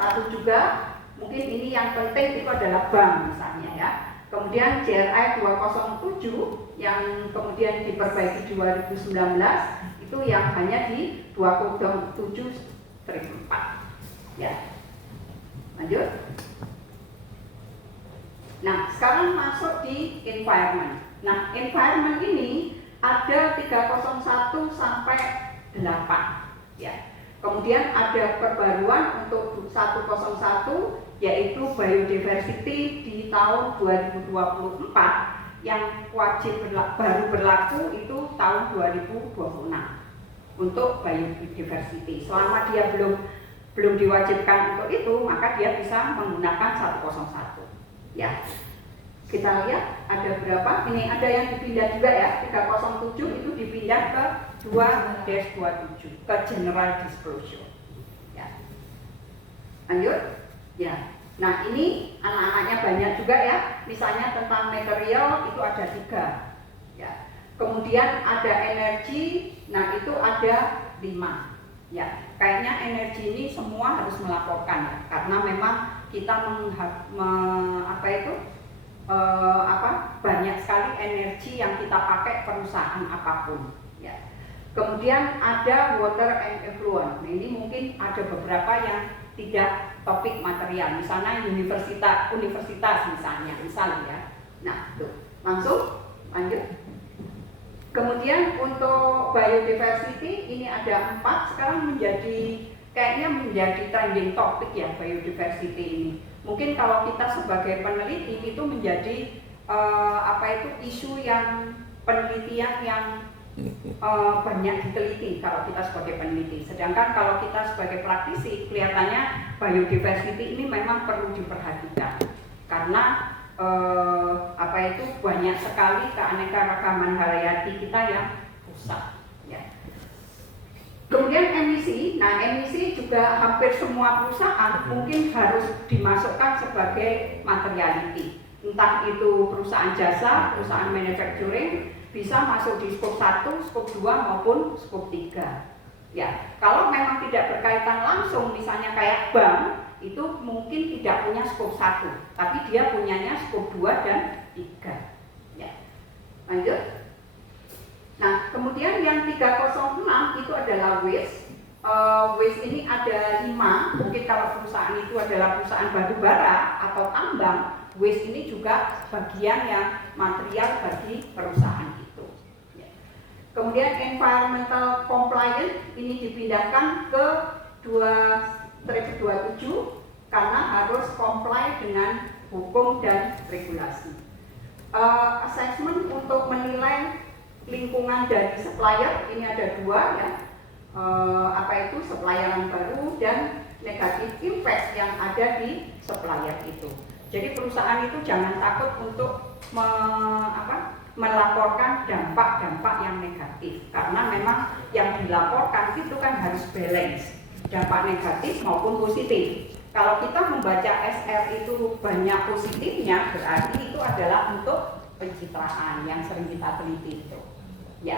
Satu juga, mungkin ini yang penting itu adalah bank misalnya ya. Kemudian JRI 207 yang kemudian diperbaiki 2019 itu yang hanya di 207/4 ya. Lanjut. Nah, sekarang masuk di environment. Nah, environment ini ada 301 sampai 8 ya. Kemudian ada perbaruan untuk 101 yaitu biodiversity di tahun 2024 yang baru berlaku itu tahun 2026 untuk biodiversity. Selama dia belum diwajibkan untuk itu, maka dia bisa menggunakan 101 ya. Kita lihat ada berapa, ini ada yang dipindah juga ya, 307 itu dipindah ke 2-27 ke general disclosure ya. Lanjut ya. Nah, ini anak-anaknya banyak juga ya, misalnya tentang material itu ada 3 ya. Kemudian ada energi, nah itu ada 5 ya. Kayaknya energi ini semua harus melaporkan ya, karena memang kita banyak sekali energi yang kita pakai perusahaan apapun ya. Kemudian ada water and effluent. Nah, ini mungkin ada beberapa yang tidak topik material, misalnya universitas misalnya ya. Nah, tuh langsung lanjut. Kemudian untuk biodiversity ini ada 4, sekarang kayaknya menjadi trending topik ya biodiversity ini. Mungkin kalau kita sebagai peneliti itu menjadi isu yang penelitian yang banyak diteliti kalau kita sebagai peneliti. Sedangkan kalau kita sebagai praktisi kelihatannya biodiversity ini memang perlu diperhatikan karena banyak sekali keanekaragaman hayati kita yang rusak ya. Kemudian emisi, nah emisi juga hampir semua perusahaan mungkin harus dimasukkan sebagai materiality. Entah itu perusahaan jasa, perusahaan manufacturing, bisa masuk di skop 1, skop 2 maupun skop 3 ya. Kalau memang tidak berkaitan langsung, misalnya kayak bank, itu mungkin tidak punya skop 1, tapi dia punyanya skop 2 dan 3 ya. Lanjut. Nah, kemudian yang 306 itu adalah waste. Waste ini ada 5, mungkin kalau perusahaan itu adalah perusahaan batubara atau tambang, waste ini juga bagian yang material bagi perusahaan itu ya. Kemudian environmental compliance ini dipindahkan ke 2-27 karena harus comply dengan hukum dan regulasi. Assessment untuk menilai lingkungan dari supplier ini ada 2 ya, supplieran baru dan negatif impact yang ada di supplier itu. Jadi perusahaan itu jangan takut untuk melaporkan dampak-dampak yang negatif, karena memang yang dilaporkan itu kan harus balance, dampak negatif maupun positif. Kalau kita membaca SR itu banyak positifnya, berarti itu adalah untuk pencitraan yang sering kita teliti itu ya.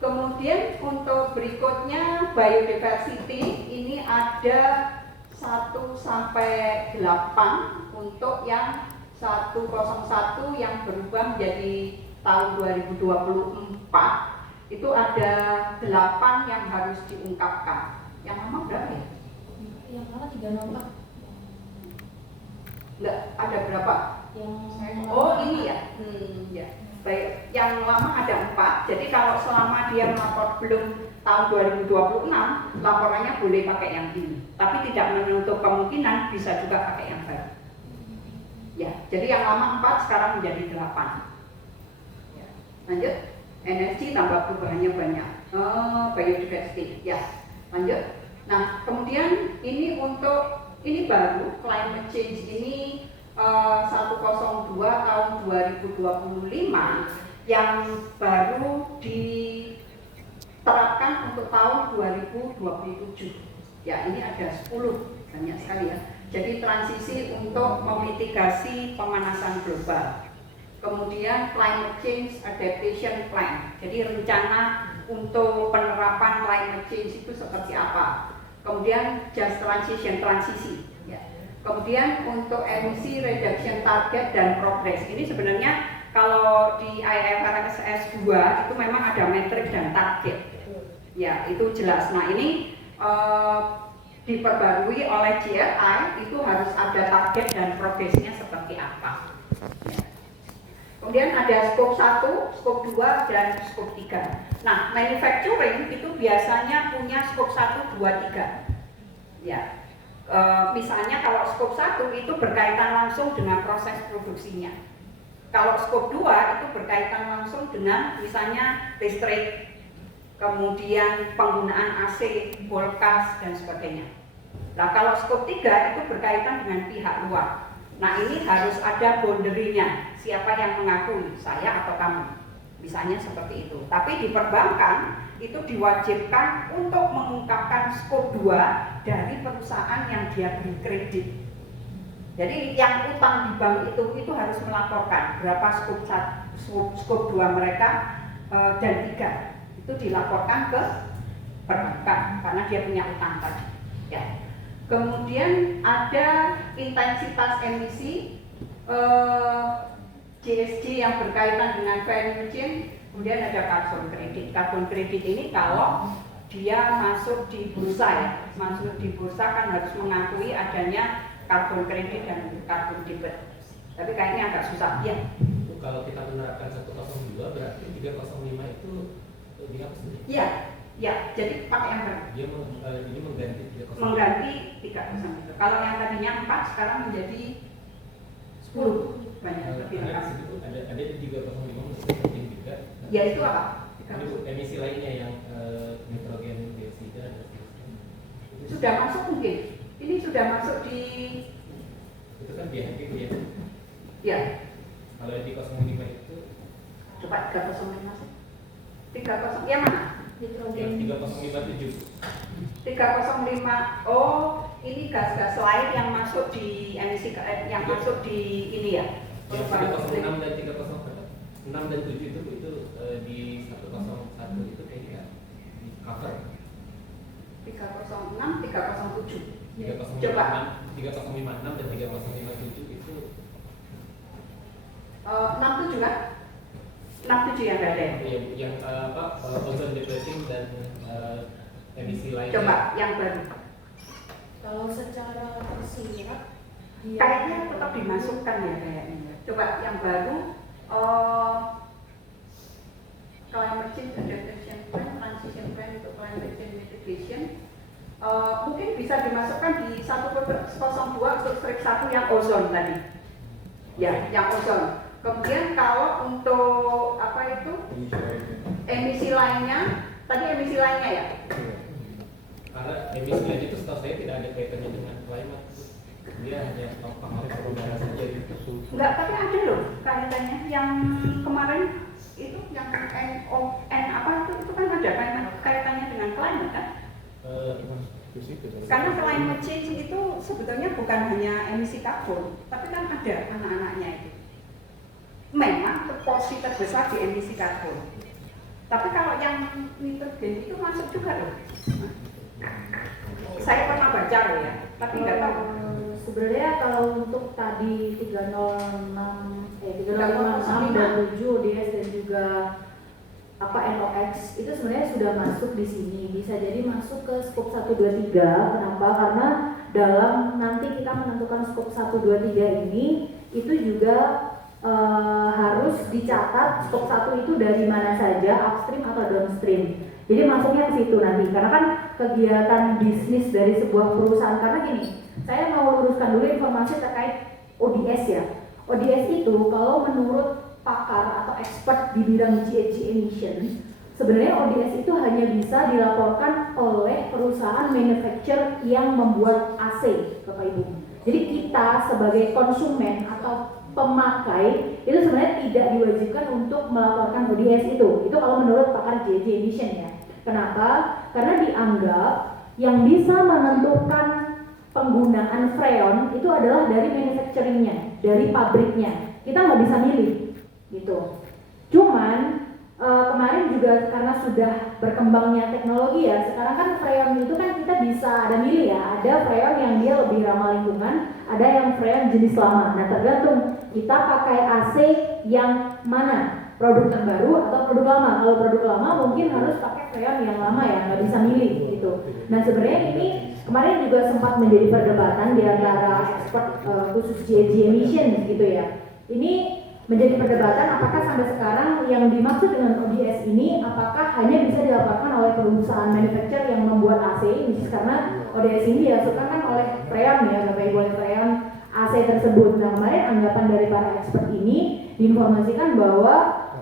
Kemudian untuk berikutnya biodiversity ini ada 1-8 untuk yang 101 yang berubah menjadi tahun 2024 itu ada 8 yang harus diungkapkan. Yang lama berapa ya? Yang lama 304. Enggak, ada berapa? Ini ya. Ya. Baik, yang lama ada 4. Jadi kalau selama dia melapor belum tahun 2026, laporannya boleh pakai yang ini. Tapi tidak menutup kemungkinan bisa juga pakai yang baru. Ya, jadi yang lama 4 sekarang menjadi 8. Ya. Lanjut. Energi tambah perubahannya banyak. Biodiversity. Ya. Lanjut. Nah, kemudian ini baru climate change ini 102 tahun 2025 yang baru diterapkan untuk tahun 2027. Ya, ini ada 10, banyak sekali ya. Jadi transisi untuk memitigasi pemanasan global. Kemudian climate change adaptation plan. Jadi rencana untuk penerapan climate change itu seperti apa? kemudian just transisi. Ya. Kemudian untuk emisi reduction target dan progress ini sebenarnya kalau di IFRS 2 itu memang ada metrik dan target. Ya, itu jelas. Nah, ini diperbarui oleh GRI itu harus ada target dan progresnya seperti apa. Ya. Kemudian ada scope 1, scope 2, dan scope 3. Nah, manufacturing itu biasanya punya scope 1, 2, 3. Ya. Misalnya kalau scope 1 itu berkaitan langsung dengan proses produksinya. Kalau scope 2 itu berkaitan langsung dengan misalnya listrik, kemudian penggunaan AC, kulkas, dan sebagainya. Nah, kalau scope 3 itu berkaitan dengan pihak luar. Nah, ini harus ada boundary-nya, siapa yang mengakui, saya atau kamu. Misalnya seperti itu. Tapi di perbankan itu diwajibkan untuk mengungkapkan scope 2 dari perusahaan yang dia beri kredit. Jadi yang utang di bank itu harus melaporkan berapa scope 2 mereka dan 3. Itu dilaporkan ke perbankan karena dia punya utang tadi. Ya. Kemudian ada intensitas emisi GSG yang berkaitan dengan value chain. Kemudian ada carbon credit. Carbon credit ini kalau dia masuk di bursa ya, masuk di bursa kan harus mengakui adanya carbon credit dan carbon debit. Tapi kayaknya agak susah ya. Kalau kita menerapkan 102 berarti 305 itu dihapus. Iya, ya. Jadi pakai yang baru. Dia ini mengganti 305. Mengganti 301. Kalau yang tadinya 4 sekarang menjadi 10. Banyak lebih lengkap. Ada di 305 mungkin juga. Ya itu apa? Emisi lainnya yang nitrogen dioksida dan sudah masuk mungkin. Ini sudah masuk di itu kan BHP ya. Ya. Kalau di 005 itu Coba 305 masuk. 30 yang mana? yang 3057. 305. Oh, ini gas-gas lain yang masuk di emisi yang masuk di ini ya. Yang 306 dan 306 dan 7 itu di 101 itu kayaknya di cover. 306, 307. 3056 Coba. 3056 dan 3057 itu 67 kan? 67 yang ada ya? yang ozone depleting dan emisi lain. Coba yang baru. Kalau secara tersirat Kayaknya tetap dimasukkan ya kayaknya. Coba yang baru climate change adaptation plan, transition plan untuk climate change mitigation. Mungkin bisa dimasukkan di 102 untuk strip 1 yang ozon tadi. Ya, yang ozon. Kemudian kalau untuk apa itu emisi lainnya, tadi emisi lainnya ya? Karena emisi lain itu setahu saya tidak ada kaitannya dengan climate. Dia hanya pengaruh udara saja gitu. Enggak, tapi ada loh kaitannya. Yang kemarin itu yang NON apa itu kan ada kaitannya dengan climate kan? Karena climate change itu sebetulnya bukan hanya emisi karbon, tapi kan ada anak-anaknya itu. Memang porsi terbesar di emisi karbon. Tapi kalau yang nitrogen itu masuk juga loh. Saya pernah baca loh ya, tapi nggak tahu. Sebenarnya kalau untuk tadi 306 dan 7 DS dan juga NOx itu sebenarnya sudah masuk di sini. Bisa jadi masuk ke scope 1 2 3. Kenapa? Karena dalam nanti kita menentukan scope 1 2 3 ini itu juga harus dicatat scope 1 itu dari mana saja, upstream atau downstream. Jadi masuknya ke situ nanti, karena kan kegiatan bisnis dari sebuah perusahaan. Karena gini, saya mau luruskan dulu informasi terkait ODS ya. ODS itu kalau menurut pakar atau expert di bidang GHG emission, sebenarnya ODS itu hanya bisa dilaporkan oleh perusahaan manufacturer yang membuat AC, Bapak Ibu. Jadi kita sebagai konsumen atau pemakai itu sebenarnya tidak diwajibkan untuk melaporkan ODS itu kalau menurut pakar GHG emission ya. Kenapa? Karena dianggap yang bisa menentukan penggunaan freon itu adalah dari manufacturingnya, dari pabriknya. Kita nggak bisa milih gitu. Cuman kemarin juga karena sudah berkembangnya teknologi ya, sekarang kan freon itu kan kita bisa ada milih ya, ada freon yang dia lebih ramah lingkungan, ada yang freon jenis lama. Nah tergantung kita pakai AC yang mana, produk terbaru atau produk lama. Kalau produk lama mungkin harus pakai freon yang lama ya, nggak bisa milih gitu. Nah sebenarnya ini kemarin juga sempat menjadi perdebatan di antara expert khusus GHG emission gitu ya. Ini menjadi perdebatan apakah sampai sekarang yang dimaksud dengan ODS ini apakah hanya bisa dilakukan oleh perusahaan manufacturer yang membuat AC, karena ODS ini dihasilkan kan oleh freon ya, Bapak Ibu, oleh freon AC tersebut. Nah kemarin anggapan dari para expert ini diinformasikan bahwa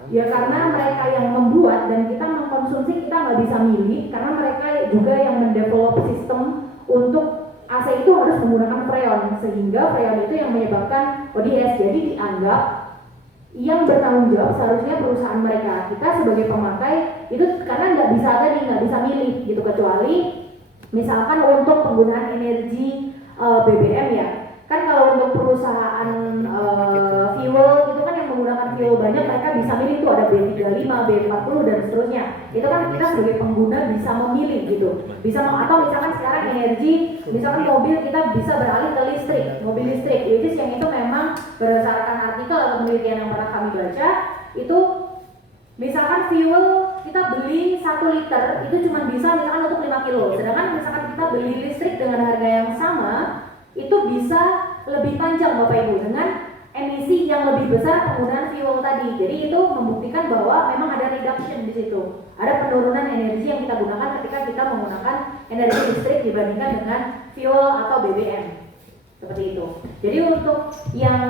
ya karena mereka yang membuat dan kita mengkonsumsi kita nggak bisa milih, karena mereka juga yang mendevelop sistem untuk AC itu harus menggunakan freon, sehingga freon itu yang menyebabkan ODS. Jadi dianggap yang bertanggung jawab seharusnya perusahaan mereka, kita sebagai pemakai itu karena nggak bisa milih gitu, kecuali misalkan untuk penggunaan energi BBM ya kan. Kalau untuk perusahaan fuel itu kan yang menggunakan fuel banyak, mereka bisa milih tuh ada B35, B40 dan seterusnya. Itu kan kita sebagai pengguna bisa memilih gitu, bisa atau misalkan sekarang energi, misalkan mobil kita bisa beralih ke listrik, mobil listrik, which is yang itu memang berdasarkan artikel atau penelitian yang pernah kami baca, itu misalkan fuel kita beli 1 liter itu cuma bisa misalkan untuk 5 kilo, sedangkan misalkan kita beli listrik dengan harga yang sama itu bisa lebih panjang Bapak Ibu dengan emisi yang lebih besar penggunaan fuel tadi. Jadi itu membuktikan bahwa memang ada reduction di situ, ada penurunan energi yang kita gunakan ketika kita menggunakan energi listrik dibandingkan dengan fuel atau BBM. Seperti itu. Jadi untuk yang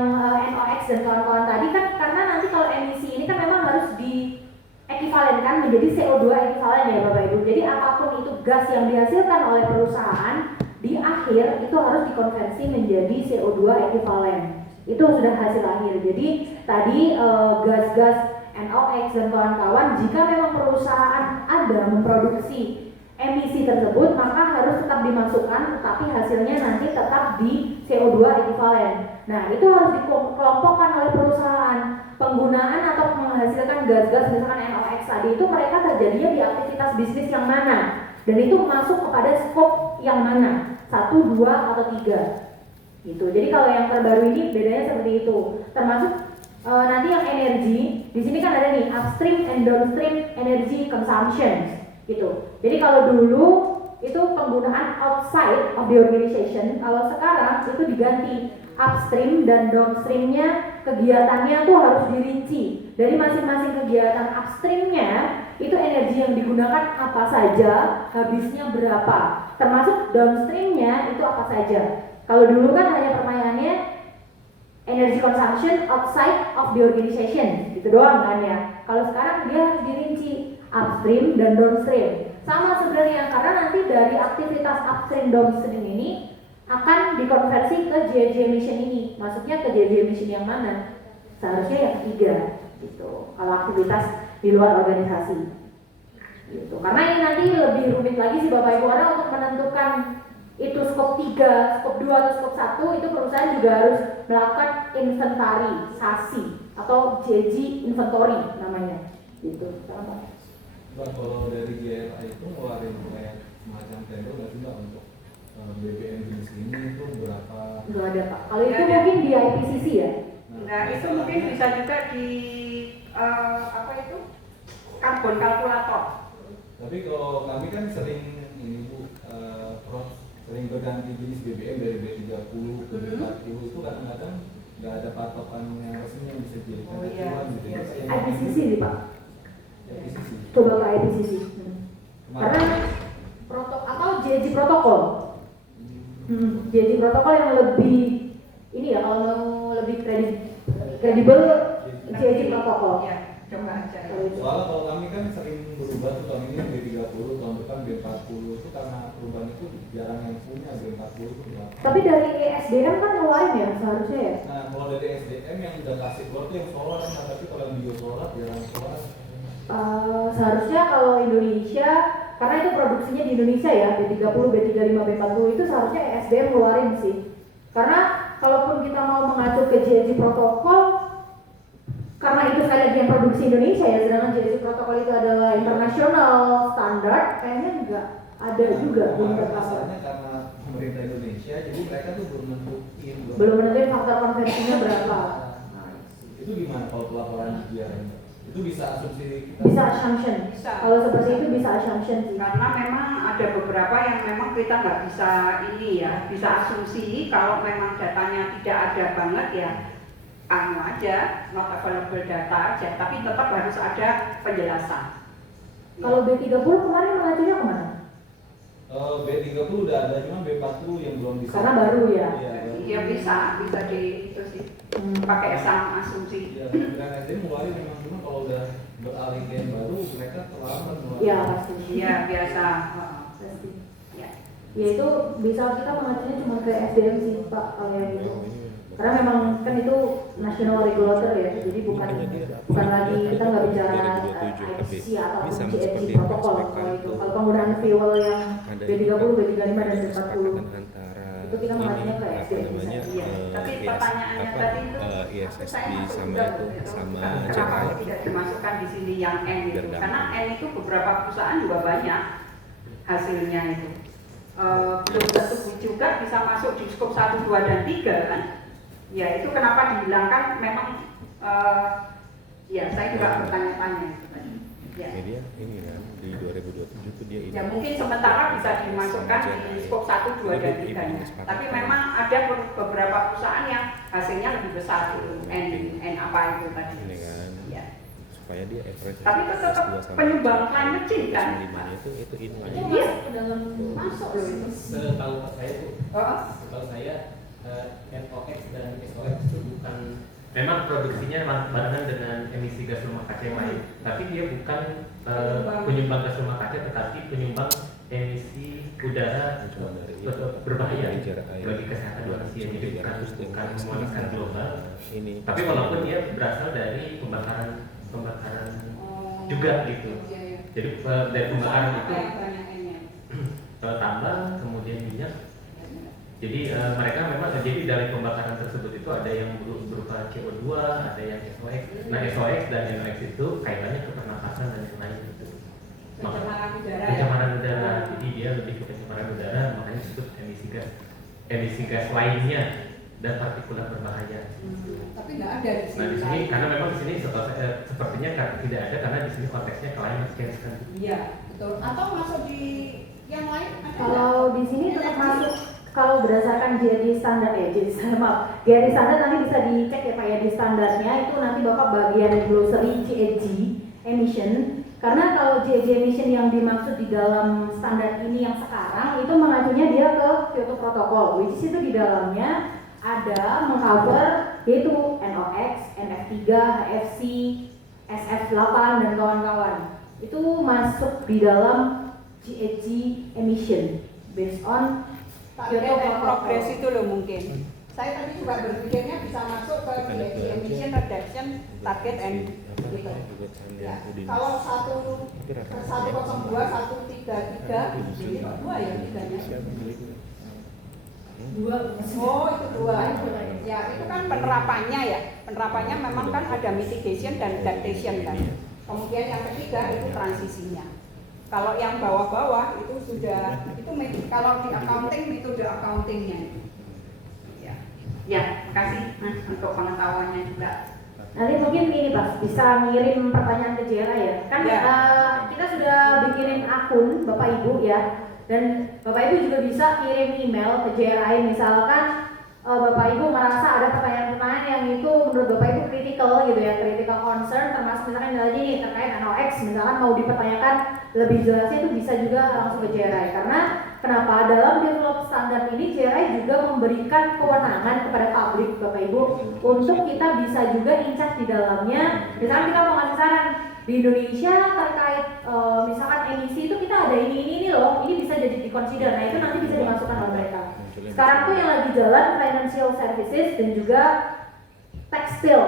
NOx dan kawan-kawan tadi kan, karena nanti kalau emisi ini kan memang harus di ekivalenkan menjadi CO2 ekivalen ya Bapak Ibu. Jadi apapun itu gas yang dihasilkan oleh perusahaan di akhir itu harus dikonversi menjadi CO2 ekivalen. Itu sudah hasil akhir. Jadi tadi gas-gas NOx dan kawan-kawan, jika memang perusahaan ada memproduksi emisi tersebut maka harus tetap dimasukkan, tetapi hasilnya nanti tetap di CO2 ekivalen. Nah itu harus dikelompokkan oleh perusahaan. Penggunaan atau menghasilkan gas-gas misalkan NOx tadi itu mereka terjadinya di aktivitas bisnis yang mana, dan itu masuk kepada skop yang mana, 1, 2, atau 3 gitu. Jadi kalau yang terbaru ini bedanya seperti itu. Termasuk nanti yang energi di sini kan ada nih upstream and downstream energy consumption gitu. Jadi kalau dulu itu penggunaan outside of the organization, kalau sekarang itu diganti upstream dan downstreamnya kegiatannya tuh harus dirinci. Dari masing-masing kegiatan upstreamnya itu energi yang digunakan apa saja, habisnya berapa, termasuk downstreamnya itu apa saja. Kalau dulu kan hanya pertanyaannya energy consumption outside of the organization gitu doang kan ya. Kalau sekarang dia harus dirinci upstream dan downstream. Sama sebenarnya, karena nanti dari aktivitas upstream downstream ini akan dikonversi ke GHG emission ini. Masuknya ke GHG emission yang mana? Seharusnya yang ketiga gitu. Kalau aktivitas di luar organisasi gitu. Karena ini nanti lebih rumit lagi sih Bapak Ibu, karena untuk menentukan itu skop 3, skop 2 atau skop 1 itu perusahaan juga harus melakukan inventarisasi atau GHG inventory namanya gitu. Mbak, kalau dari JLA itu ngeluarin kayak semacam tender nggak sih Mbak untuk BBM jenis ini itu berapa? Nggak ada Pak. Kalau itu mungkin di IPCC ya. Nah itu mungkin bisa juga di apa itu karbon kalkulator. Tapi kalau kami kan sering ini Bu, sering berganti jenis BBM dari B30 ke B40 itu kadang-kadang nggak ada patokan yang resmi yang bisa dijadikan acuan gitu. IPCC nih Pak. IPCC. Coba ke IPCC. Karena atau GHG protokol. GHG protokol yang lebih ini ya, kalau mau lebih kredibel GHG protokol. Ya, coba aja. Soalnya kalau kami kan sering berubah tuh, tahun ini B30, tahun depan B40 itu karena perubahan itu jarang yang punya B40 itu berapa. Tapi dari SDM kan ngeluarin ya seharusnya ya. Nah kalau dari SDM yang udah kasih keluar tuh yang solar, nah tapi kalau yang biosolar jarang solar. Seharusnya kalau Indonesia, karena itu produksinya di Indonesia ya, B30, B35, B40 itu seharusnya SDM ngeluarin sih. Karena kalaupun kita mau mengacu ke GHG protokol, karena itu sekali lagi yang produksi Indonesia ya, sedangkan GSC protokol itu adalah internasional standar, kayaknya enggak ada juga belum tercover. Masalahnya karena pemerintah Indonesia, jadi mereka tuh Belum menentuin faktor konversinya berapa. Itu gimana kalau pelaporan sejarah? Itu bisa asumsi kita? Bisa assumption. Bisa. Kalau seperti itu bisa assumption sih. Karena memang ada beberapa yang memang kita nggak bisa ini ya, bisa asumsi kalau memang datanya tidak ada banget ya, anu aja, not available data aja, tapi tetap harus ada penjelasan. Kalau B30 kemarin mengajunya kemana? B30 udah ada, cuma B40 yang belum bisa. Karena baru ya. Iya, baru. Ya bisa di itu sih, pakai asumsi. Ya, Kementerian SDM mulai memang, cuma kalau udah beralih gen baru, mereka terlambat mulai. Iya pasti. Iya biasa. Pasti. Ya. Ya itu bisa kita mengajunya cuma ke SDM sih Pak, kalau yang itu. Karena memang kan itu national regulator ya, jadi bukan lagi kita nggak bicara IFC atau GHG protokol kalau itu. Kalau penggunaan fuel yang B30, B35 dan B40 itu kita mengajunya ke SDM. Iya. Tapi pertanyaannya tadi itu ISSB sama kenapa CRI tidak dimasukkan di sini yang N itu? Karena N itu beberapa perusahaan juga banyak hasilnya itu. Belum tentu juga bisa masuk di skop 1, 2, dan 3 kan? Ya itu kenapa dihilangkan memang ya saya juga bertanya-tanya itu tadi. Ya. ini dia ini kan di 2027 tuh dia ini. Ya mungkin sementara bisa dimasukkan di skop 1, 2, dan 3-nya. Tapi memang ada beberapa perusahaan yang hasilnya lebih besar itu N apa itu tadi. Ini kan Ya. supaya dia average. Tapi itu tetap penyumbang climate change kan? Itu ini Itu aja. Iya. masuk ke dalam Masuk loh itu. Setahu saya tuh, Oh. setahu saya NOx dan SOx itu bukan, memang produksinya barengan dengan emisi gas rumah kaca yang lain, tapi dia bukan penyumbang gas rumah kaca, tetapi penyumbang emisi udara berbahaya bagi kesehatan manusia. Jadi bukan memonitor global, Ini tapi walaupun dia berasal dari pembakaran juga gitu. Iya, iya. Jadi dari pembakaran itu Banyak N-nya. tambang, kemudian minyak. Jadi mereka memang jadi dari pembakaran tersebut itu ada yang berupa CO2, ada yang SOx. Nah SOx dan NOx itu kaitannya ke pernapasan dan yang lain itu. Pencemaran udara. Pencemaran udara. Jadi dia lebih ke pencemaran udara, makanya disebut emisi gas lainnya dan partikulat berbahaya. Tapi nggak ada di sini. Nah di sini karena memang di sini sepertinya tidak ada karena di sini konteksnya climate change kan. Iya, betul. Atau masuk di yang lain? Ada nggak? Kalau di sini tetap masuk. Kalau berdasarkan GRI standar GRI standar nanti bisa dicek ya Pak ya, di standarnya itu nanti Bapak bagian glossary GHG emission, karena kalau GHG emission yang dimaksud di dalam standar ini yang sekarang itu mengacunya dia ke Kyoto Protocol, which is itu di dalamnya ada mengcover yaitu NOx, NF3, HFC, SF8 dan kawan-kawan, itu masuk di dalam GHG emission based on Target and progress itu loh mungkin. Saya tadi juga berpikirnya bisa masuk ke GHG emission reduction target and gitu. Ya, kalau 102, 133, ini kok 2 ya tiganya? dua. Oh itu 2. Ya itu kan penerapannya ya. Penerapannya memang kan ada mitigation dan adaptation kan. Kemudian yang ketiga itu transisinya. Kalau yang bawah-bawah itu sudah kalau di accounting metode accountingnya. Ya, makasih Mas untuk pengetahuannya juga. Nanti mungkin ini Pak, bisa ngirim pertanyaan ke JRA ya. Kan Ya. kita sudah bikinin akun Bapak Ibu ya. Dan Bapak Ibu juga bisa kirim email ke JRA misalkan Bapak Ibu merasa ada pertanyaan-pertanyaan yang itu menurut Bapak Ibu critical gitu ya, critical concern, termasuk misalkan lagi nih terkait NOx, misalkan mau dipertanyakan lebih jelasnya itu bisa juga langsung ke JRI. Karena kenapa dalam develop standar ini JRI juga memberikan kewenangan kepada publik Bapak Ibu untuk kita bisa juga insight di dalamnya. Misalkan kita mau ngasih saran di Indonesia terkait misalkan emisi itu kita ada ini loh, ini bisa jadi dikonsider. Nah itu nanti bisa dimasukkan oleh mereka. Sekarang tuh yang lagi jalan financial services dan juga tekstil.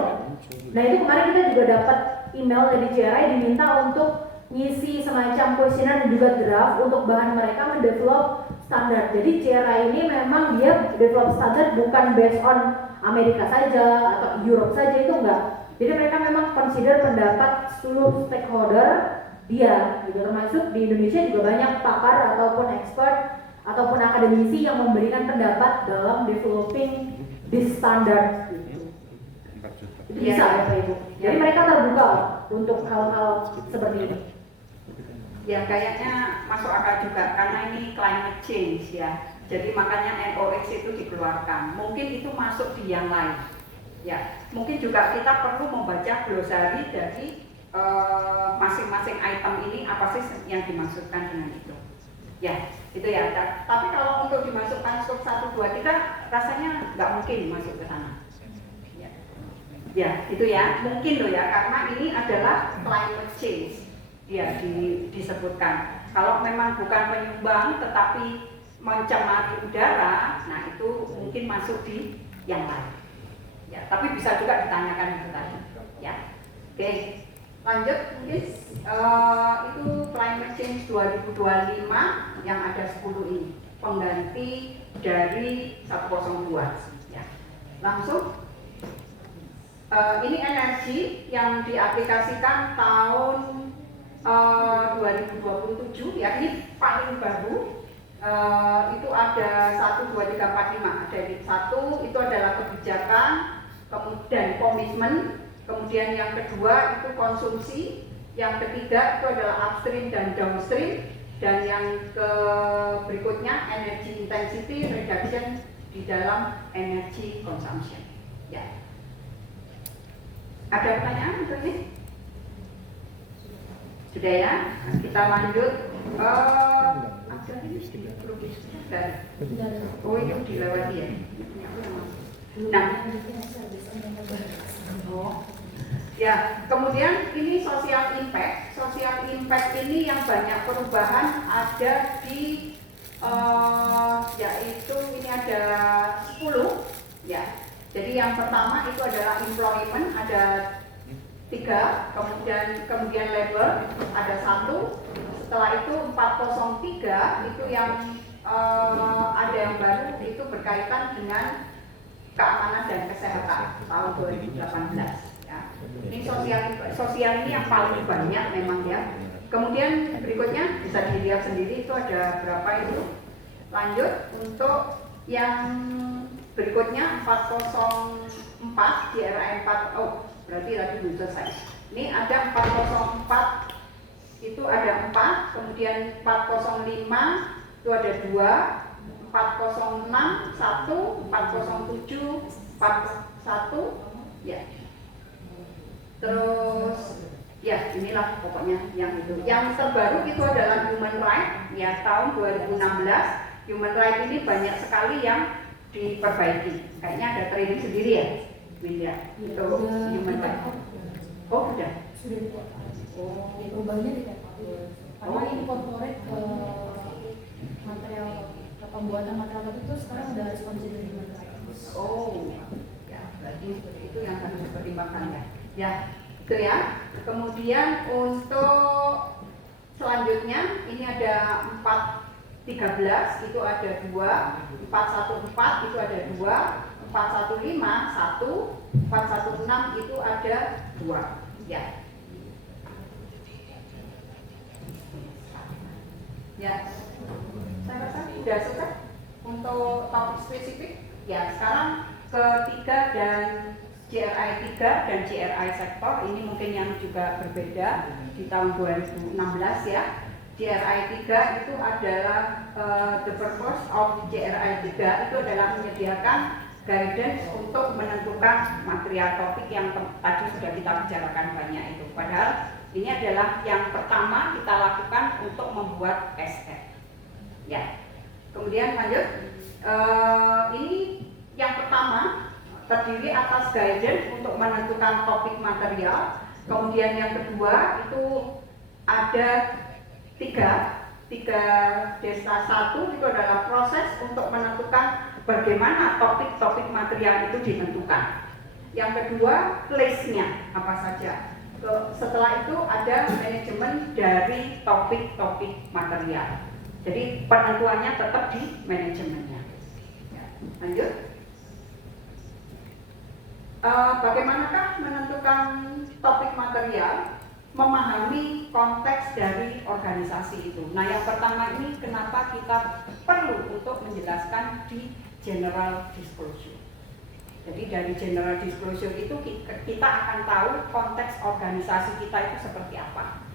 Nah itu kemarin kita juga dapat email dari JRI diminta untuk ngisi semacam kuesioner dan juga draft untuk bahan mereka mendevelop standar. Jadi JRI ini memang dia develop standar bukan based on Amerika saja atau Europe saja, itu enggak. Jadi mereka memang consider pendapat seluruh stakeholder dia, gitu. Termasuk di Indonesia juga banyak pakar ataupun expert ataupun akademisi yang memberikan pendapat dalam developing this standard. Gitu. 4 juta. Itu bisa ya Pak Ibu. Jadi mereka terbuka untuk hal-hal seperti ini. Ya kayaknya masuk akal juga karena ini climate change ya. Jadi makanya NOx itu dikeluarkan. Mungkin itu masuk di yang lain. Ya, mungkin juga kita perlu membaca glosari dari masing-masing item ini apa sih yang dimaksudkan dengan itu. Ya, itu ya. Tapi kalau untuk dimasukkan scope 1, 2, 3 rasanya nggak mungkin masuk ke sana. Ya, itu ya. Mungkin loh ya, karena ini adalah climate change. Ya, disebutkan. Kalau memang bukan penyumbang tetapi mencemari udara, nah itu mungkin masuk di yang lain. Ya, tapi bisa juga ditanyakan itu tadi. Ya, oke. Lanjut, mungkin itu climate change 2025 yang ada 10 ini, pengganti dari 102. Ya, langsung. Ini energi yang diaplikasikan tahun 2027 ya, ini paling baru. Itu ada 1, 2, 3, 4, 5. Jadi 1 itu adalah kebijakan, kemudian komitmen, kemudian yang kedua itu konsumsi, yang ketiga itu adalah upstream dan downstream, dan yang berikutnya energy intensity reduction di dalam energy consumption. Ya. Ada pertanyaan untuk ini? Sudah ya, kita lanjut. Oh ini dilewati ya. Nah, ya kemudian ini social impact. Social impact ini yang banyak perubahan ada di yaitu ini ada 10 ya. Jadi yang pertama itu adalah employment, ada 3, kemudian labor ada 1, setelah itu 403 itu yang ada yang baru itu berkaitan dengan keamanan dan kesehatan tahun 2018 ya. Ini sosial ini yang paling banyak memang ya. Kemudian berikutnya bisa dilihat sendiri itu ada berapa itu. Lanjut untuk yang berikutnya 404 GRI 4, oh berarti tadi belum selesai. Ini ada 404 itu ada 4, kemudian 405 itu ada 2, 406 1, 407 41 ya. Terus ya inilah pokoknya yang itu. Yang terbaru itu adalah human right ya, tahun 2016. Human right ini banyak sekali yang diperbaiki. Kayaknya ada training sendiri ya, Winda. Itu human right. Oh sudah. Oh, perubahannya tidak. Karena ini corporate material pembuatan material itu sekarang udah responsible human rights. Oh, ya berarti itu yang harus dipertimbangkan ya. Ya, itu ya. Kemudian untuk selanjutnya ini ada 413 itu ada 2, 414 itu ada 2, 415 1, 416 itu ada 2. Ya. Ya. Saya rasa sudah selesai untuk topik spesifik. Ya, sekarang ketiga dan GRI 3 dan GRI sektor ini mungkin yang juga berbeda di tahun 2016 ya. GRI 3 itu adalah the purpose of GRI 3 itu adalah menyediakan guidance untuk menentukan material topik yang tadi sudah kita bicarakan banyak itu. Padahal ini adalah yang pertama kita lakukan untuk membuat SF. Ya. Kemudian lanjut. Ini yang pertama terdiri atas guidance untuk menentukan topik material. Kemudian yang kedua itu ada tiga desa. 1 itu adalah proses untuk menentukan bagaimana topik-topik material itu ditentukan. Yang kedua place-nya apa saja. Setelah itu ada manajemen dari topik-topik material. Jadi penentuannya tetap di manajemennya. Ya, lanjut. bagaimanakah menentukan topik material, memahami konteks dari organisasi itu. Nah, yang pertama ini kenapa kita perlu untuk menjelaskan di general disclosure. Jadi dari general disclosure itu kita akan tahu konteks organisasi kita itu seperti apa.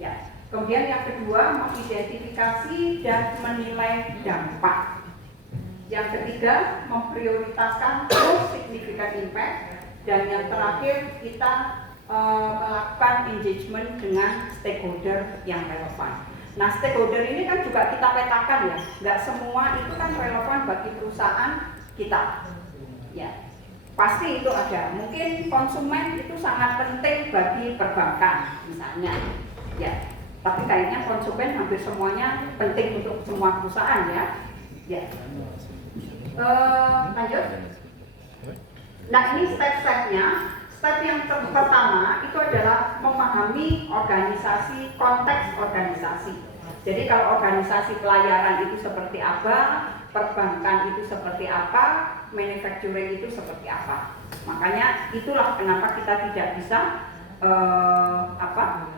Ya. Kemudian yang kedua, mengidentifikasi dan menilai dampak. Yang ketiga, memprioritaskan most significant impact. Dan yang terakhir, kita melakukan engagement dengan stakeholder yang relevan. Nah, stakeholder ini kan juga kita petakan ya, nggak semua itu kan relevan bagi perusahaan kita. Ya, pasti itu ada. Mungkin konsumen itu sangat penting bagi perbankan, misalnya. Ya, tapi kayaknya konsumen hampir semuanya penting untuk semua perusahaan ya. Ya. Lanjut. Nah, ini step-stepnya. Step yang pertama itu adalah memahami organisasi, konteks organisasi. Jadi kalau organisasi pelayaran itu seperti apa, perbankan itu seperti apa, manufacturing itu seperti apa. Makanya itulah kenapa kita tidak bisa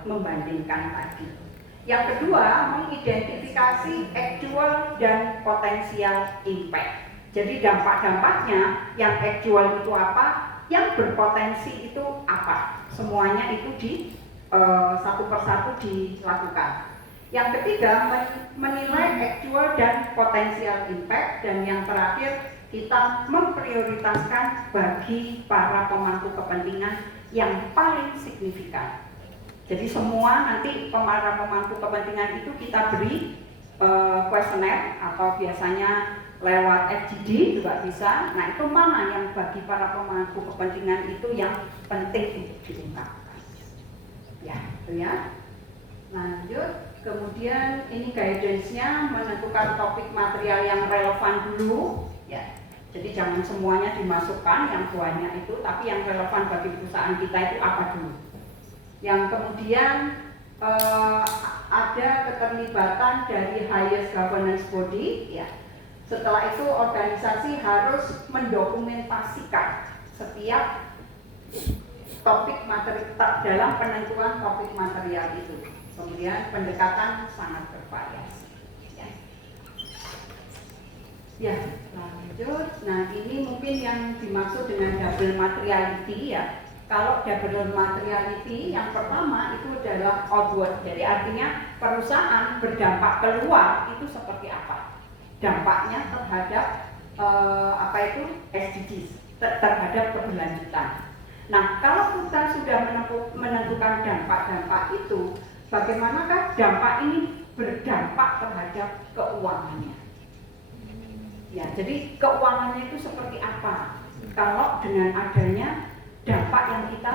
membandingkan tadi. Yang kedua, mengidentifikasi actual dan potensial impact. Jadi dampak-dampaknya yang actual itu apa, yang berpotensi itu apa, semuanya itu satu persatu dilakukan. Yang ketiga, menilai actual dan potensial impact. Dan yang terakhir, kita memprioritaskan bagi para pemangku kepentingan yang paling signifikan. Jadi semua nanti para pemangku kepentingan itu kita beri kuesioner atau biasanya lewat FGD juga bisa. Nah, itu mana yang bagi para pemangku kepentingan itu yang penting untuk diungkapkan. Ya, itu ya. Lanjut. Kemudian ini guidance-nya menentukan topik material yang relevan dulu. Ya. Jadi jangan semuanya dimasukkan yang banyak itu, tapi yang relevan bagi perusahaan kita itu apa dulu. Yang kemudian ada keterlibatan dari highest governance body. Ya. Setelah itu organisasi harus mendokumentasikan setiap topik material dalam penentuan topik material itu. Kemudian pendekatan sangat bervariasi. Ya, lanjut. Nah, ini mungkin yang dimaksud dengan double materiality ya. Kalau double materiality yang pertama itu adalah outward. Jadi artinya perusahaan berdampak keluar itu seperti apa? Dampaknya terhadap SDGs, terhadap keberlanjutan. Nah, kalau kita sudah menentukan dampak-dampak itu, bagaimanakah dampak ini berdampak terhadap keuangannya? Ya, jadi keuangannya itu seperti apa? Kalau dengan adanya dampak yang kita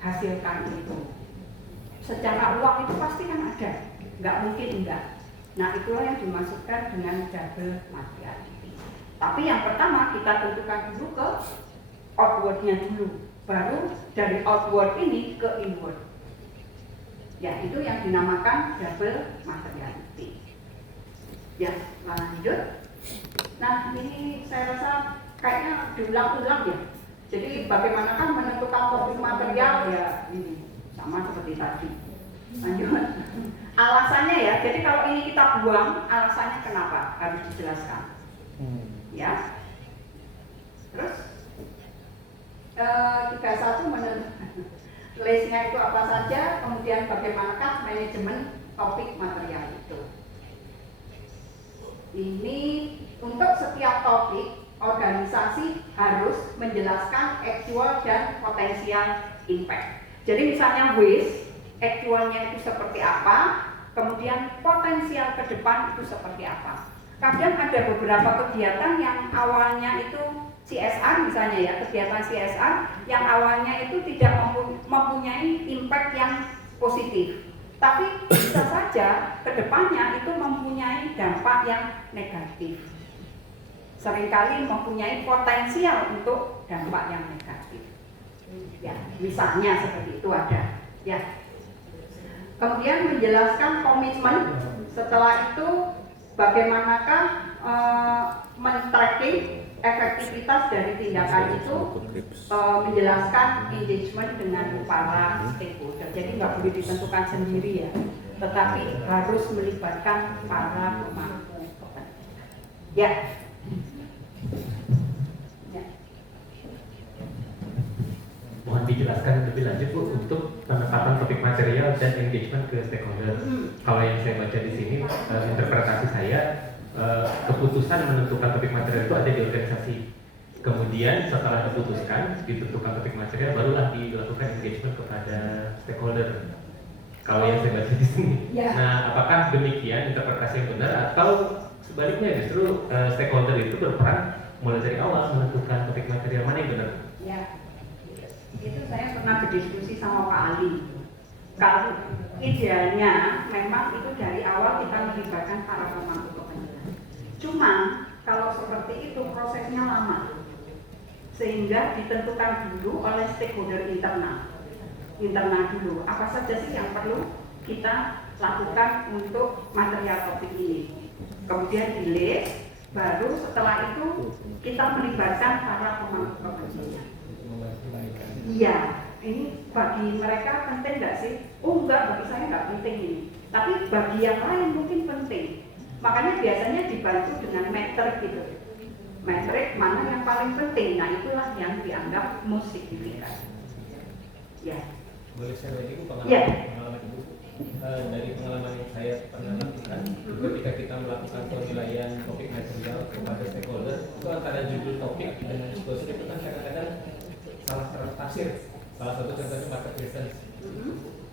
hasilkan itu, secara uang itu pasti kan ada, nggak mungkin enggak. Nah, itulah yang dimaksudkan dengan double materiality. Tapi yang pertama kita tentukan dulu ke outward-nya dulu, baru dari outward ini ke inward. Ya, itu yang dinamakan double materiality. Ya, lanjut. Nah, ini saya rasa kayaknya diulang-ulang ya. Jadi bagaimanakah menentukan topik material ya ini sama seperti tadi. Lanjut. Alasannya ya, jadi kalau ini kita buang, alasannya kenapa harus dijelaskan. Ya. Terus 31 menentukan listnya itu apa saja, kemudian bagaimanakah manajemen topik material itu. Ini untuk setiap topik organisasi harus menjelaskan actual dan potensial impact. Jadi misalnya waste, actualnya itu seperti apa, kemudian potensial ke depan itu seperti apa. Kadang ada beberapa kegiatan yang awalnya itu CSR misalnya ya, kegiatan CSR yang awalnya itu tidak mempunyai impact yang positif, tapi bisa saja ke depannya itu mempunyai dampak yang negatif. Seringkali mempunyai potensial untuk dampak yang negatif. Ya, misalnya seperti itu ada. Ya. Kemudian menjelaskan komitmen. Setelah itu bagaimanakah men-tracking efektivitas dari tindakan itu menjelaskan engagement dengan para stakeholder. Jadi nggak boleh ditentukan sendiri ya, tetapi harus melibatkan para pemangku kepentingan. Ya. Mohon dijelaskan lebih lanjut Bu untuk penempatan topik material dan engagement ke stakeholder. Kalau yang saya baca di sini, interpretasi saya, keputusan menentukan topik material itu ada di organisasi. Kemudian setelah diputuskan, ditentukan topik material, barulah dilakukan engagement kepada stakeholder. Kalau yang saya baca di sini. Ya. Nah, apakah demikian interpretasi yang benar atau sebaliknya justru stakeholder itu berperan mulai dari awal menentukan topik material mana yang benar? Ya. Itu saya pernah berdiskusi sama Pak Ali. Kalau idealnya memang itu dari awal kita melibatkan para pemangku kepentingan. Cuma kalau seperti itu prosesnya lama, sehingga ditentukan dulu oleh stakeholder internal dulu. Apa saja sih yang perlu kita lakukan untuk material topik ini? Kemudian di-list, baru setelah itu kita melibatkan para pemangku kepentingan. Iya, ini bagi mereka penting nggak sih? Oh enggak, bagi saya nggak penting ini. Tapi bagi yang lain mungkin penting. Makanya biasanya dibantu dengan metrik gitu. Metrik mana yang paling penting? Nah itulah yang dianggap most signifikan. Ya. Boleh saya lagi Bu Ya. pengalaman Ibu? Dari pengalaman yang saya pernah lakukan, ketika kita melakukan penilaian topik material kepada stakeholder, itu antara judul topik dengan disclosure itu kan kadang-kadang salah tafsir. Salah satu contohnya market research.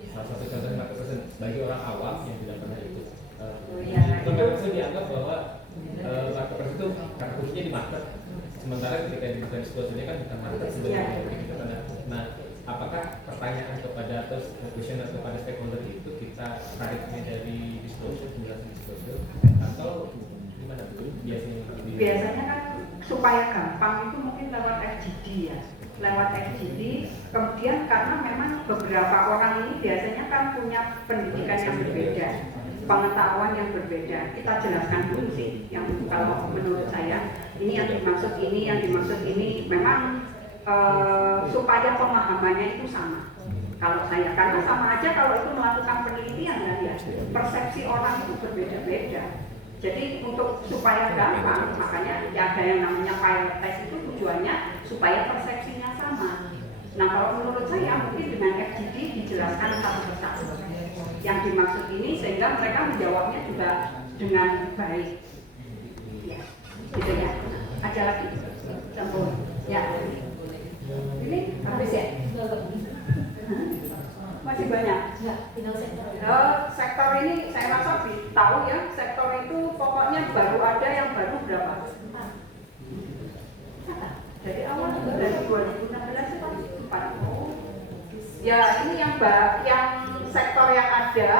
Salah satu contohnya market research bagi orang awam yang tidak pernah ikut. Itu dianggap bahwa market research itu kata kuncinya di market. Sementara ketika di disclosure-nya kan bukan market sebenarnya. Nah, apakah pertanyaan kepada atau questioner kepada stakeholder itu kita tariknya dari disclosure, penjelasan disclosure, atau gimana betul biasanya? Biasanya kan supaya gampang itu mungkin lewat FGD ya. Lewat FGD, kemudian karena memang beberapa orang ini biasanya kan punya pendidikan yang berbeda, pengetahuan yang berbeda. Kita jelaskan dulu sih, yang kalau menurut saya ini yang dimaksud ini, memang supaya pemahamannya itu sama. Kalau saya, karena sama aja kalau itu melakukan penelitian kan ya, persepsi orang itu berbeda-beda. Jadi untuk supaya gampang, makanya ada yang namanya pilot test itu tujuannya supaya persepsinya sama. Nah kalau menurut saya mungkin dengan FGD dijelaskan satu persatu yang dimaksud ini sehingga mereka menjawabnya juga dengan baik. Ya, gitu ya. Ada lagi? Campur. Ya. Ini habis ya? Masih banyak? Enggak, tinggal sektor. Sektor ini saya rasa tahu ya, sektor itu pokoknya baru ada yang baru berapa? Dari awal dari 2016 itu 4. Ya ini yang sektor yang ada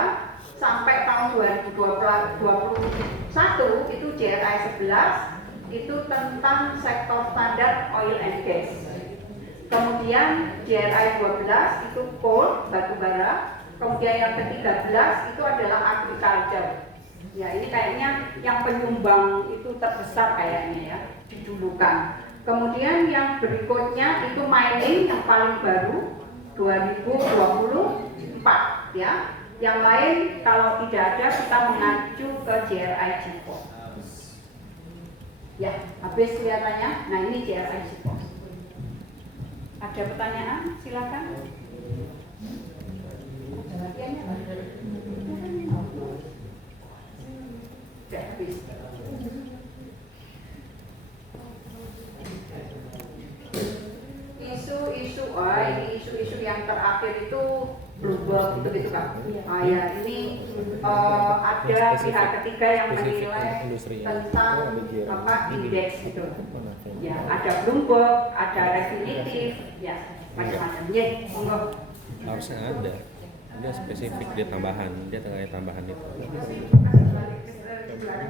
sampai tahun 2021 itu JRI 11 itu tentang sektor standar oil and gas. Kemudian JRI 12 itu coal, batu bara. Kemudian yang ke-13 itu adalah agriculture. Ya ini kayaknya yang penyumbang itu terbesar kayaknya ya, didulukan. Kemudian yang berikutnya itu mining yang paling baru 2024 ya. Yang lain kalau tidak ada kita mengacu ke JRI GPOS. Ya, habis kelihatannya. Nah ini JRI GPOS. Ada pertanyaan? Silakan. Sudah habis. Ini isu-isu yang terakhir itu Bloomberg gitu kan? Ya ini ada pihak ketiga yang menilai tentang indeks gitu. Ya ada Bloomberg, ada Refinitiv, ya macam-macam. Ya, monggo. Harusnya ada. Dia spesifik, dia tambahan, dia tengahnya tambahan itu.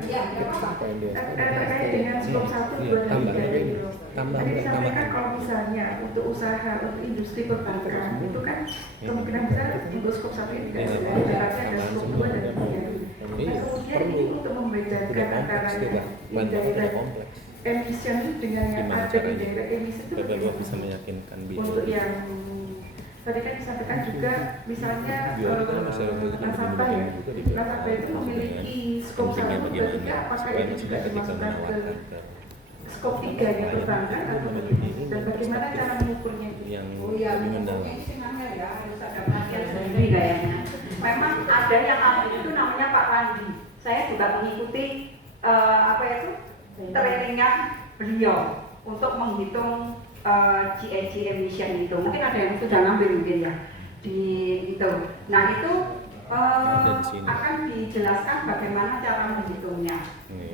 Ya, terkait dengan skop 1, 2, dan 3 tambah tadi disampaikan tambahan. kalau misalnya untuk usaha untuk industri perbankan itu kan kemungkinan besar untuk skop 1 yang tidak ada, tapi ada skop 2 dan 3. Iya, Kemudian ini perlu. untuk membedakan Udah antara kompleks tuh, Pak. yang Bahan baku udah daerah kompleks. emission dengan yang Gimana ada di caranya? daerah emisi itu Biar lebih bisa meyakinkan untuk biaya. yang tadi kan disampaikan juga misalnya Jual kan masalah itu nasabah ya, juga di nasabah itu memiliki skop pentingnya 1 bagaimana berarti apakah supaya ini juga maksudnya ketika dimasukkan ke menawarkan ke skop 3 nya perbankan atau bagaimana? Dan bagaimana cara mengukurnya itu? yang Oh iya, lebih mendalam. bentuknya istilahnya ya harus ada perhatian sendiri kayaknya. Memang ada yang ahli itu namanya Pak Randi. Saya juga mengikuti apa itu trainingnya beliau untuk menghitung GHG emission itu. Mungkin ada yang sudah ngambil mungkin ya di itu. Nah itu akan dijelaskan bagaimana cara menghitungnya.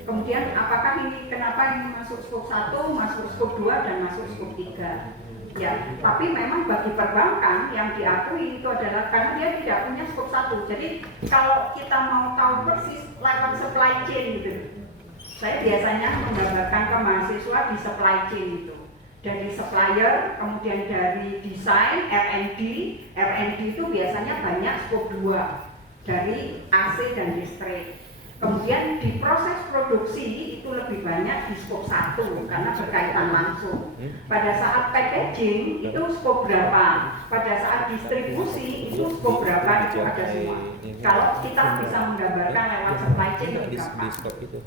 Kemudian apakah ini kenapa ini masuk skop 1, masuk skop 2 dan masuk skop 3. Ya, tapi memang bagi perbankan yang diakui itu adalah karena dia tidak punya skop 1. Jadi kalau kita mau tahu persis lewat supply chain gitu. Saya biasanya menggambarkan ke mahasiswa di supply chain itu. Dari supplier, kemudian dari desain, R&D itu biasanya banyak skop 2 dari AC dan listrik. Kemudian di proses produksi itu lebih banyak di skop 1 karena berkaitan langsung. Pada saat packaging itu skop berapa, pada saat distribusi itu skop berapa, itu ada semua. Kalau kita bisa menggambarkan lewat supply chain lebih di gampang. skop itu.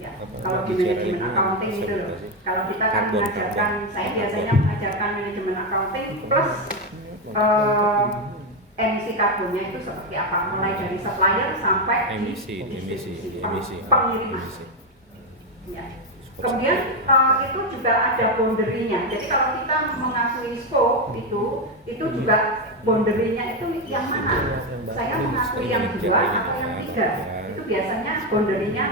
Ya, kalau di manajemen accounting itu loh. Kalau kita kan mengajarkan, saya biasanya mengajarkan manajemen accounting plus emisi karbonnya itu seperti apa, mulai dari supplier sampai emisi pengiriman. Ya. Kemudian itu juga ada boundary-nya. Jadi kalau kita mengakui scope itu juga boundary-nya itu yang mana? Saya mengakui yang 2 atau yang 3. Itu biasanya boundary-nya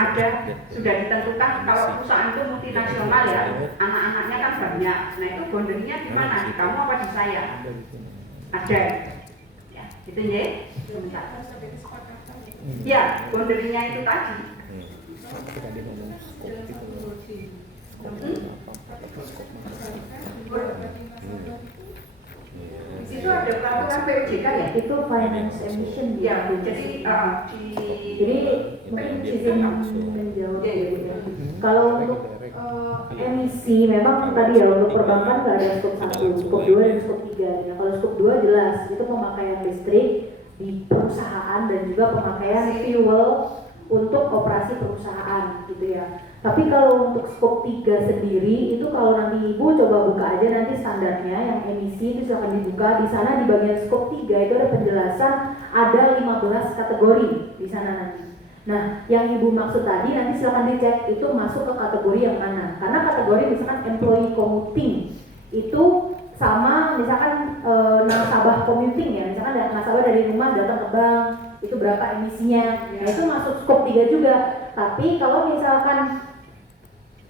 ada sudah ditentukan. Kalau perusahaan itu multinasional ya, anak-anaknya kan banyak. Nah itu boundary-nya di mana? Di kamu apa di saya? Ada. Ya, gitu ya. Ya, boundary-nya itu tadi. Itu ada peraturan POJK ya? Itu finance emission Ya, jadi Jadi mungkin izin menjawab Ya, ya. ya. Kalau untuk emisi memang tadi ya untuk perbankan nggak ada skop 1, skop 2 dan skop 3. Ya, kalau skop 2 jelas itu pemakaian listrik di perusahaan dan juga pemakaian fuel untuk operasi perusahaan gitu ya. Tapi kalau untuk skop 3 sendiri itu kalau nanti Ibu coba buka aja nanti standarnya yang emisi itu silahkan dibuka. Di sana di bagian skop 3 itu ada penjelasan ada 15 kategori di sana nanti. Nah, yang Ibu maksud tadi nanti silahkan dicek itu masuk ke kategori yang mana. Karena kategori misalkan employee commuting itu sama misalkan nasabah commuting ya, misalkan nasabah dari rumah datang ke bank itu berapa emisinya. Nah, itu masuk skop 3 juga. Tapi kalau misalkan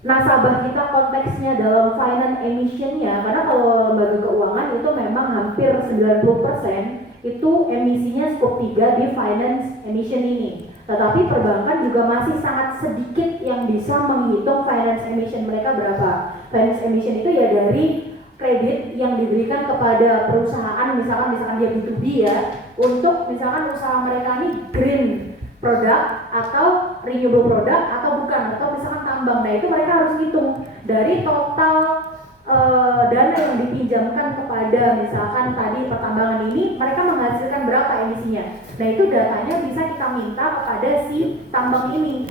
nasabah kita konteksnya dalam finance emission-nya, karena kalau lembaga keuangan itu memang hampir 90% itu emisinya skop 3 di finance emission ini. Tetapi perbankan juga masih sangat sedikit yang bisa menghitung finance emission mereka berapa. Finance emission itu ya dari kredit yang diberikan kepada perusahaan, misalkan dia B2B ya, untuk misalkan usaha mereka ini green product atau renewable product atau bukan, atau misalkan tambang. Nah itu mereka harus hitung dari total dana yang dipinjamkan kepada misalkan tadi pertambangan ini mereka menghasilkan berapa emisinya. Nah itu datanya bisa kita minta kepada si tambang ini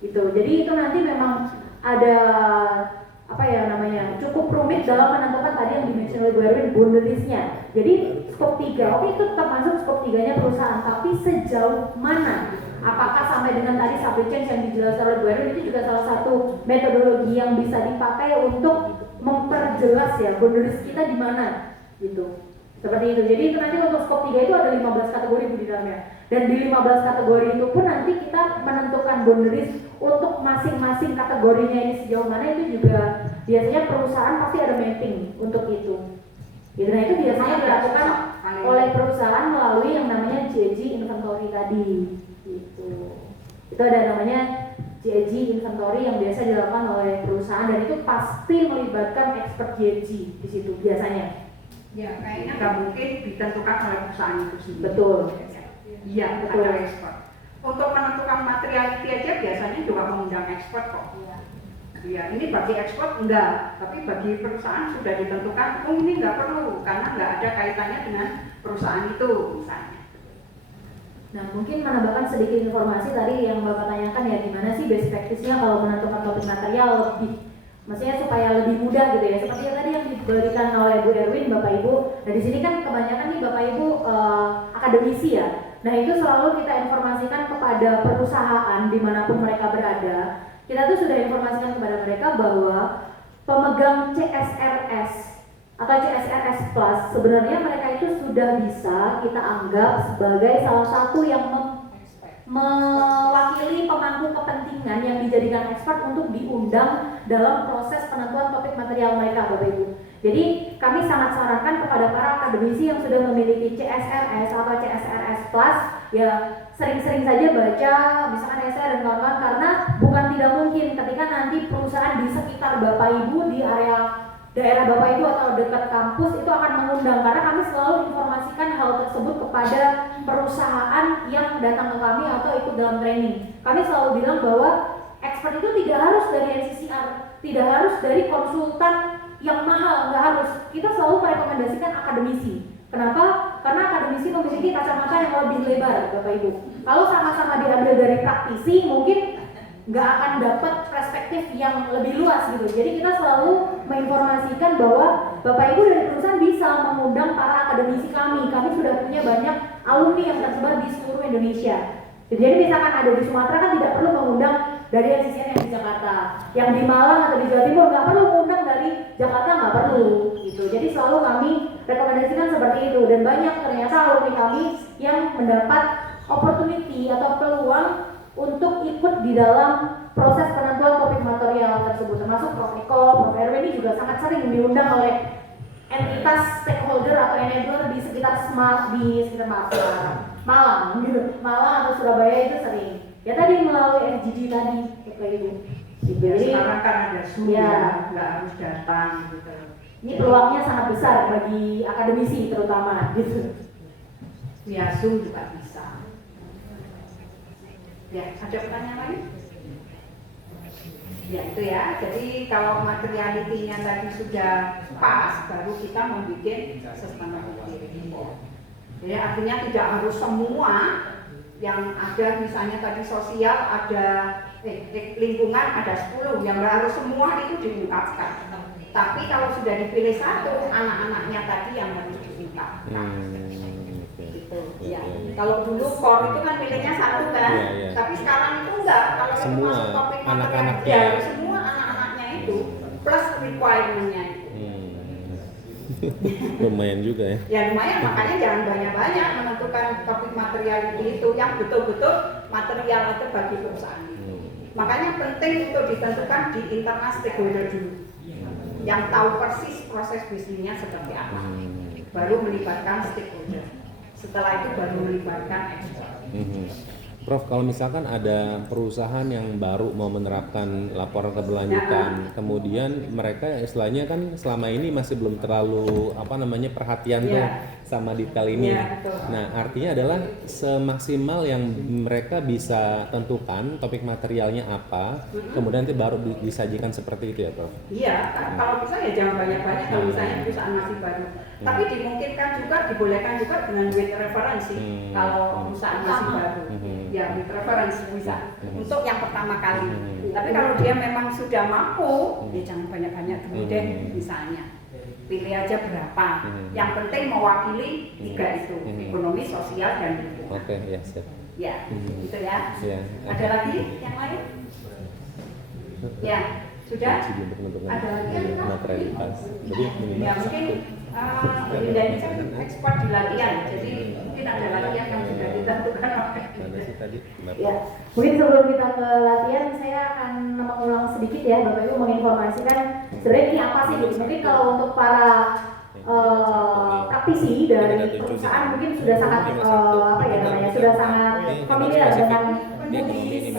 gitu. Jadi itu nanti memang ada apa ya namanya cukup rumit dalam menentukan tadi yang dimention oleh Bu Erwin boundariesnya. Jadi skop 3 oke itu tetap masuk skop 3-nya perusahaan, tapi sejauh mana? Apakah sampai dengan tadi supply chain yang dijelaskan oleh Bu Erwin itu juga salah satu metodologi yang bisa dipakai untuk memperjelas ya boundaries kita di mana gitu. Seperti itu. Jadi itu nanti untuk skop 3 itu ada 15 kategori di dalamnya. Dan di 15 kategori itu pun nanti kita menentukan boundaries untuk masing-masing kategorinya ini sejauh mana itu juga biasanya perusahaan pasti ada mapping untuk itu. Gitu. Nah itu biasanya dilakukan oleh perusahaan melalui yang namanya GHG inventory tadi. Gitu. Itu ada namanya GHG inventory yang biasa dilakukan oleh perusahaan dan itu pasti melibatkan expert GHG di situ biasanya. Ya, kayaknya nggak mungkin ditentukan oleh perusahaan itu sendiri. Betul. Iya, Betul. ada ekspor. untuk menentukan materiality aja biasanya juga mengundang expert kok. Ya, ini bagi ekspor enggak, tapi bagi perusahaan sudah ditentukan, oh ini enggak perlu karena enggak ada kaitannya dengan perusahaan itu misalnya. Nah, mungkin menambahkan sedikit informasi tadi yang Bapak tanyakan ya, gimana sih best practice-nya kalau menentukan topik material lebih, maksudnya supaya lebih mudah gitu ya, seperti yang tadi yang diberikan oleh Bu Erwin, Bapak Ibu. Nah, di sini kan kebanyakan nih Bapak Ibu akademisi ya. Nah, itu selalu kita informasikan kepada perusahaan dimanapun mereka berada. Kita tuh sudah informasikan kepada mereka bahwa pemegang CSRS atau CSRS Plus sebenarnya mereka itu sudah bisa kita anggap sebagai salah satu yang mewakili pemangku kepentingan yang dijadikan expert untuk diundang dalam proses penentuan topik material mereka, Bapak Ibu. Jadi kami sangat sarankan kepada para akademisi yang sudah memiliki CSRS atau CSRS Plus ya sering-sering saja baca misalkan essay dan kawan-kawan, karena bukan tidak mungkin ketika nanti perusahaan di sekitar Bapak Ibu di area daerah Bapak Ibu atau dekat kampus itu akan mengundang, karena kami selalu informasikan hal tersebut kepada perusahaan yang datang ke kami atau ikut dalam training. Kami selalu bilang bahwa expert itu tidak harus dari NCCR, tidak harus dari konsultan yang mahal, nggak harus. Kita selalu merekomendasikan akademisi. Kenapa? Karena akademisi memiliki kacamata yang lebih lebar, Bapak Ibu. Kalau sama-sama diambil dari praktisi, mungkin nggak akan dapat perspektif yang lebih luas gitu. Jadi kita selalu menginformasikan bahwa Bapak Ibu dari perusahaan bisa mengundang para akademisi kami. Kami sudah punya banyak alumni yang tersebar di seluruh Indonesia. Jadi misalkan ada di Sumatera kan tidak perlu mengundang dari NCCN yang di Jakarta, yang di Malang atau di Jawa Timur nggak perlu mengundang dari Jakarta, nggak perlu gitu. Jadi selalu kami rekomendasikan seperti itu, dan banyak ternyata alumni kami yang mendapat opportunity atau peluang untuk ikut di dalam proses penentuan topik material tersebut, termasuk Prof. Eko, Prof. Erwin ini juga sangat sering diundang oleh entitas stakeholder atau enabler di sekitar Malang gitu, Malang atau Surabaya itu sering. Ya tadi melalui FGD tadi kayak gitu. Ya, sekarang kan ada Zoom ya, nggak harus datang gitu. Ini peluangnya sangat besar bagi akademisi terutama gitu. Ya, Zoom juga bisa. Ya, ada pertanyaan lain? Ya itu ya, jadi kalau materiality-nya tadi sudah pas, baru kita membuat sustainability report. Jadi artinya tidak harus semua yang ada, misalnya tadi sosial ada, lingkungan ada 10, yang nggak harus semua itu diungkapkan. Tapi kalau sudah dipilih satu, anak-anaknya tadi yang harus diungkapkan. Gitu. Ya. Kalau dulu core itu kan pilihnya satu kan, tapi sekarang itu enggak. Kalau semua masuk topik anak-anaknya, ya, semua anak-anaknya itu plus requirement-nya itu. Lumayan juga ya. Ya lumayan, makanya jangan banyak-banyak menentukan topik material itu yang betul-betul material itu bagi perusahaan. Makanya penting untuk ditentukan di internal stakeholder dulu, yang tahu persis proses bisnisnya seperti apa, baru melibatkan stakeholder. Setelah itu baru melibatkan ekspor. Prof, kalau misalkan ada perusahaan yang baru mau menerapkan laporan keberlanjutan, kemudian mereka istilahnya kan selama ini masih belum terlalu perhatian tuh sama detail ini. Nah, artinya adalah semaksimal yang mereka bisa tentukan topik materialnya apa, kemudian nanti baru disajikan seperti itu ya, Prof? Iya, kalau bisa ya jangan banyak-banyak kalau misalnya perusahaan masih baru. Tapi dimungkinkan juga, dibolehkan juga dengan with reference sih, kalau perusahaan masih baru. Ya, with reference bisa untuk yang pertama kali. Tapi kalau dia memang sudah mampu, ya jangan banyak-banyak dulu deh misalnya. Pilih aja berapa. Yang penting mewakili 3 itu, ekonomi, sosial, dan lingkungan. Oke, ya siap. Ya, gitu ya. Ya. Ada lagi yang lain? Ya, sudah? Ada lagi yang materialitas. Jadi minimal ya mungkin Linda ini kan ekspor di latihan, jadi mungkin ada latihan yang sudah ditentukan oleh ya. Mungkin sebelum kita ke latihan, saya akan mengulang sedikit ya, Bapak Ibu, menginformasikan sebenarnya ini apa sih gitu. Mungkin kalau untuk para praktisi dari perusahaan mungkin sudah sangat sudah sangat familiar dengan Moody's.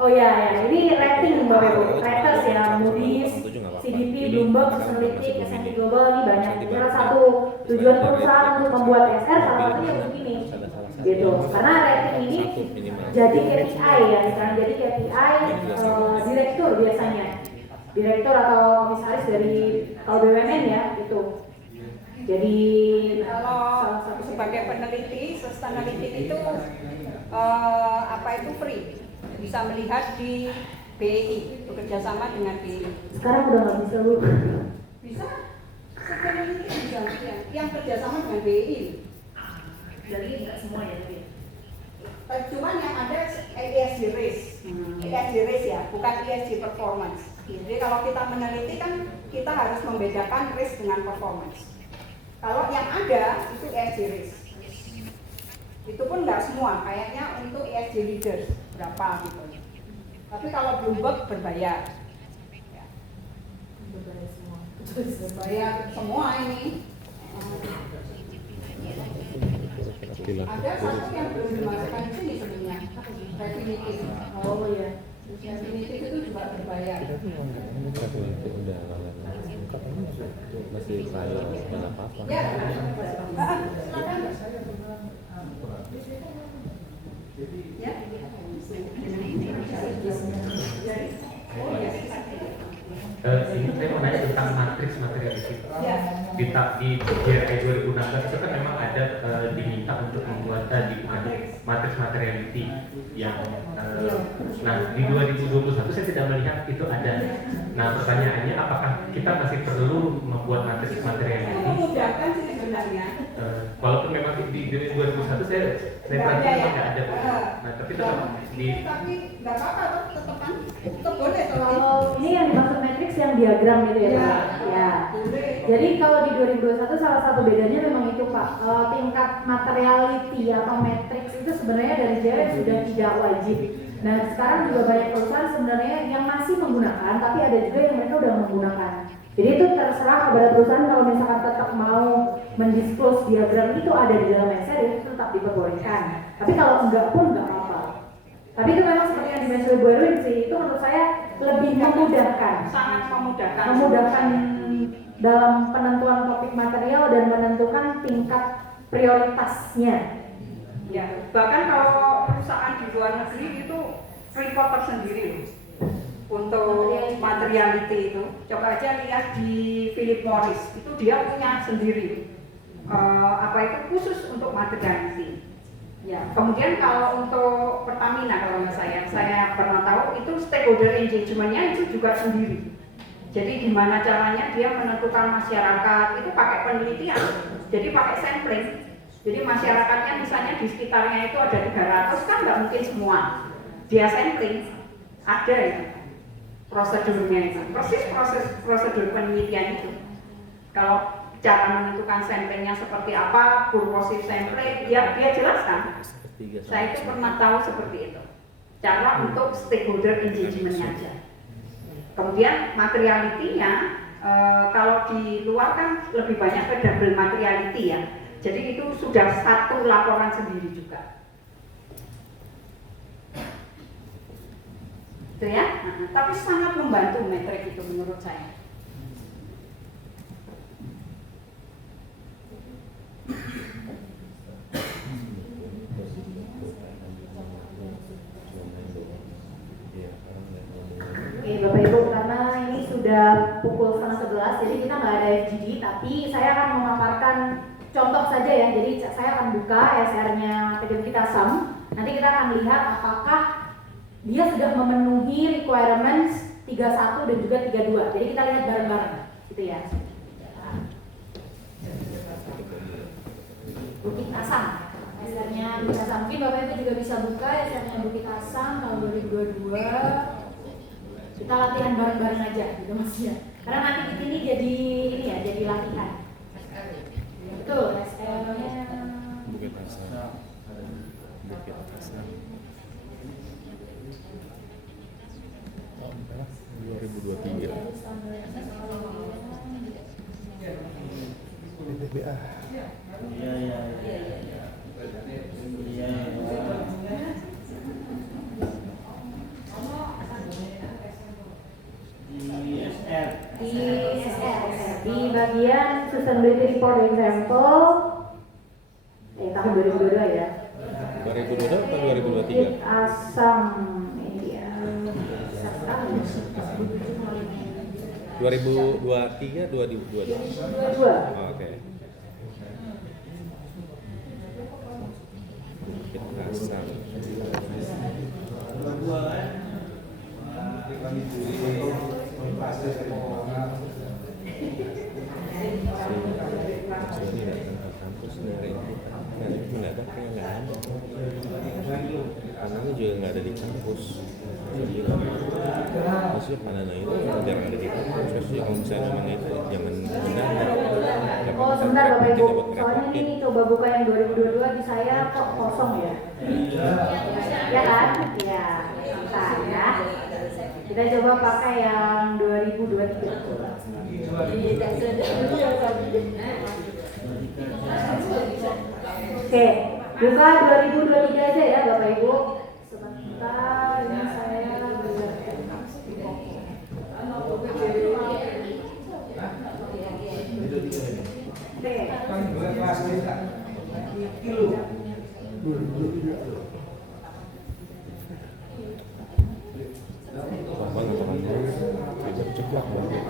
Oh ya, ini rating Bapak Ibu, raters ya, Moody's, CDP, Bloomberg, Sustainalytics, S&P Global, ini banyak. Salah satu tujuan perusahaan untuk membuat SR salah satunya begini, gitu. Karena rating ini jadi KPI ya, sekarang jadi KPI direktur biasanya, direktur atau komisaris dari kalau BUMN ya itu. Jadi Kalau sebagai peneliti, sustainability itu itu free, bisa melihat di BI, bekerja sama dengan BI. sekarang udah nggak bisa lu. Bisa, sustainability bisa yang kerjasama dengan BI. Jadi nggak semua ya tapi. Cuman yang ada ESG risk, ESG risk ya, bukan ESG performance. Jadi kalau kita meneliti kan kita harus membedakan risk dengan performance. Kalau yang ada itu ESG risk. Itu pun nggak semua, kayaknya untuk ESG leaders berapa gitu. Tapi kalau Bloomberg berbayar. Ya. Berbayar semua ini. Ada satu yang belum dimasukkan di sini sebenarnya, definitif. Oh ya. Definitif itu juga berbayar. Masih file dan apa-apa. Ya, silakan. Ya. Oh ya. Ini saya mau nanya tentang matriks materiality. Ya. Di GRI 2016 itu kan memang ada diminta untuk membuat matriks materiality yang nah di 2021 saya tidak melihat itu ada. Nah pertanyaannya apakah kita masih perlu membuat matriks materiality? Memudahkan sih sebenarnya. Walaupun memang di 2021 saya perhatikan memang nggak ada. Nah tapi tetap tapi nggak apa-apa, tetap boleh Kalau ini yang dimaksud matrix yang diagram gitu ya, Ya. Pak? Ya. Boleh. Jadi kalau di 2021 salah satu bedanya memang itu Pak, tingkat materiality atau matrix itu sebenarnya dari JR sudah tidak wajib. Nah sekarang juga banyak perusahaan sebenarnya yang masih menggunakan, tapi ada juga yang mereka udah menggunakan. Jadi itu terserah kepada perusahaan kalau misalkan tetap mau mendisclose diagram itu ada di dalam Excel itu tetap diperbolehkan. Tapi kalau enggak pun enggak apa-apa. Tapi itu memang seperti yang dimention Bu Erwin sih, itu menurut saya lebih memudahkan. Sangat memudahkan. Memudahkan dalam penentuan topik material dan menentukan tingkat prioritasnya. Ya, bahkan kalau perusahaan di luar negeri itu report tersendiri loh untuk materiality itu. Coba aja lihat di Philip Morris, itu dia punya sendiri itu khusus untuk materiality. Ya, kemudian kalau untuk Pertamina kalau saya pernah tahu itu stakeholder engagement-nya itu juga sendiri. Jadi gimana caranya dia menentukan masyarakat itu pakai penelitian, jadi pakai sampling. Jadi masyarakatnya misalnya di sekitarnya itu ada 300 kan nggak mungkin semua. Dia sampling, ada itu prosedurnya itu, persis prosedur penelitian itu. Kalau cara menentukan samplingnya seperti apa, purposive sampling, dia jelaskan. Saya itu pernah tahu seperti itu. Cara untuk stakeholder engagement-nya aja. Kemudian materiality-nya, kalau di luar kan lebih banyak ke double materiality ya. Jadi itu sudah satu laporan sendiri juga. Itu ya, tapi sangat membantu metrik itu menurut saya. Oke Bapak Ibu, karena ini sudah pukul 10:30, jadi kita nggak ada FGD, tapi saya akan memaparkan contoh saja ya. Jadi saya akan buka SR-nya PT Bukit Asam. Nanti kita akan lihat apakah dia sudah memenuhi requirements 31 dan juga 32. Jadi kita lihat bareng-bareng, gitu ya. Bukit Asam, SR-nya Bukit Asam. Mungkin Bapak Ibu juga bisa buka SR-nya Bukit Asam tahun 2022. Kita latihan bareng-bareng aja, gitu Mas ya. Karena nanti di sini jadi ini ya, jadi latihan. Betul, SR-nya Bukit Asam. Bukit Asam. 2023. BBA. Di bagian sustainability report example tahun 2022 ya. 2022 atau 2023? Bukit Asam, iya. 2023, 2022. 22. Oh, oke. Bukit Asam. Ini datang ke kampus dari itu nggak ada, kayak nggak ada. Pandannya juga nggak ada di kampus. Maksudnya Pandannya itu jarang ada di kampus. Maksudnya kalau misalnya memang itu jangan mendadak. Oh sebentar Bapak Ibu, soalnya ini coba buka yang 2022 di saya kok kosong ya. Ya kan? Ya, bentar ya. Kita coba pakai yang 2023. Oke, buka 2023 aja ya Bapak Ibu. Sebentar, ini saya Bang teman-teman tidak cepat banget.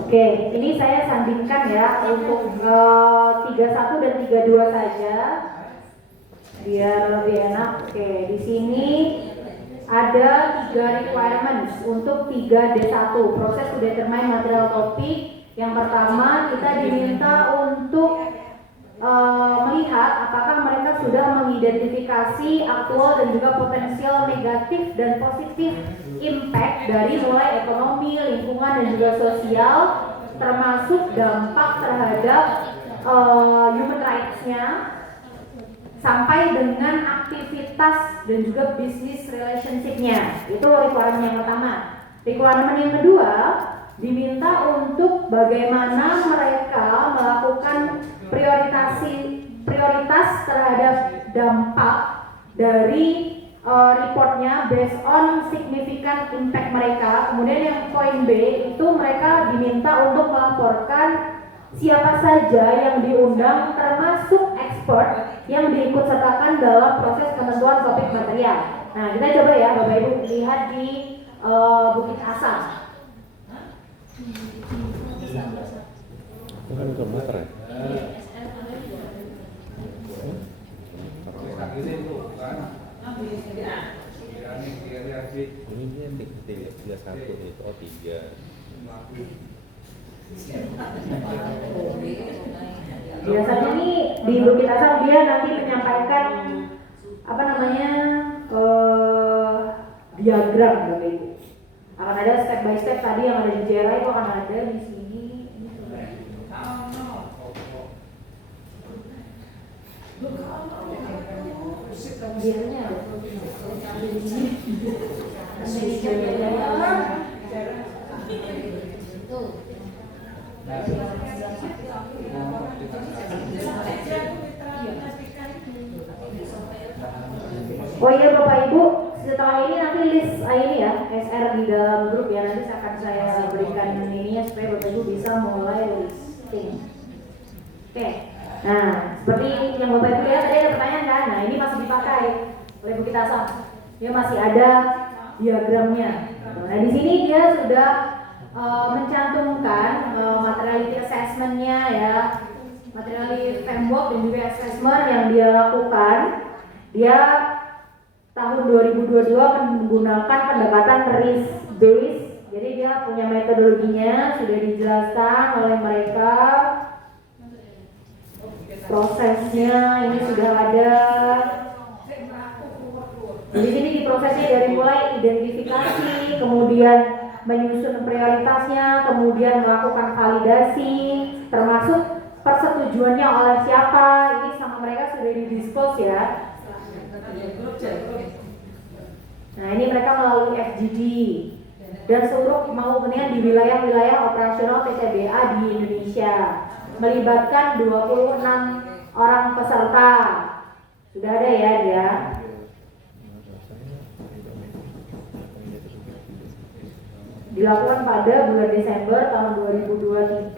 Oke, ini saya sandingkan ya untuk 31 dan 32 saja biar lebih enak. Oke, di sini ada 3 requirements untuk 3D1, proses to determine material topic. Yang pertama, kita diminta untuk melihat apakah mereka sudah mengidentifikasi aktual dan juga potensial negatif dan positif impact dari mulai ekonomi, lingkungan dan juga sosial, termasuk dampak terhadap human rights-nya sampai dengan aktivitas dan juga business relationship-nya. Itu requirement yang pertama. Requirement yang kedua, diminta untuk bagaimana mereka melakukan prioritas terhadap dampak dari reportnya based on significant impact mereka. Kemudian yang poin B itu mereka diminta untuk melaporkan siapa saja yang diundang termasuk expert yang diikutsertakan dalam proses ketentuan topik material. Nah, kita coba ya Bapak Ibu lihat di Bukit Asam. Bukan komputer ya? Ini dia 31 itu, oh 3. Biasanya nih di Bukit Asam dia nanti menyampaikan apa namanya diagram Bapak Ibu. Akan ada step by step tadi yang ada di JRA itu akan ada di sini. Biasanya ada di sini. Oh iya Bapak Ibu, setelah ini nanti list ini ya SR di dalam grup ya, nanti akan saya berikan ininya supaya Bapak Ibu bisa mulai listing. Oke, nah seperti yang Bapak Ibu lihat tadi ada pertanyaan kan, nah ini masih dipakai oleh Bukit Asam, dia masih ada diagramnya. Nah di sini dia sudah mencantumkan materiality assessment-nya ya, materiality framework dan juga assessment yang dia lakukan. Dia tahun 2022 menggunakan pendekatan risk based, jadi dia punya metodologinya sudah dijelaskan oleh mereka, prosesnya ini sudah ada. Di sini diprosesnya dari mulai identifikasi, kemudian menyusun prioritasnya, kemudian melakukan validasi, termasuk persetujuannya oleh siapa. Ini sama mereka sudah didiskos ya. Nah ini mereka melalui FGD dan seluruh mau kemudian di wilayah-wilayah operasional PTBA di Indonesia, melibatkan 26 orang peserta. Sudah ada ya dia. dilakukan pada bulan Desember tahun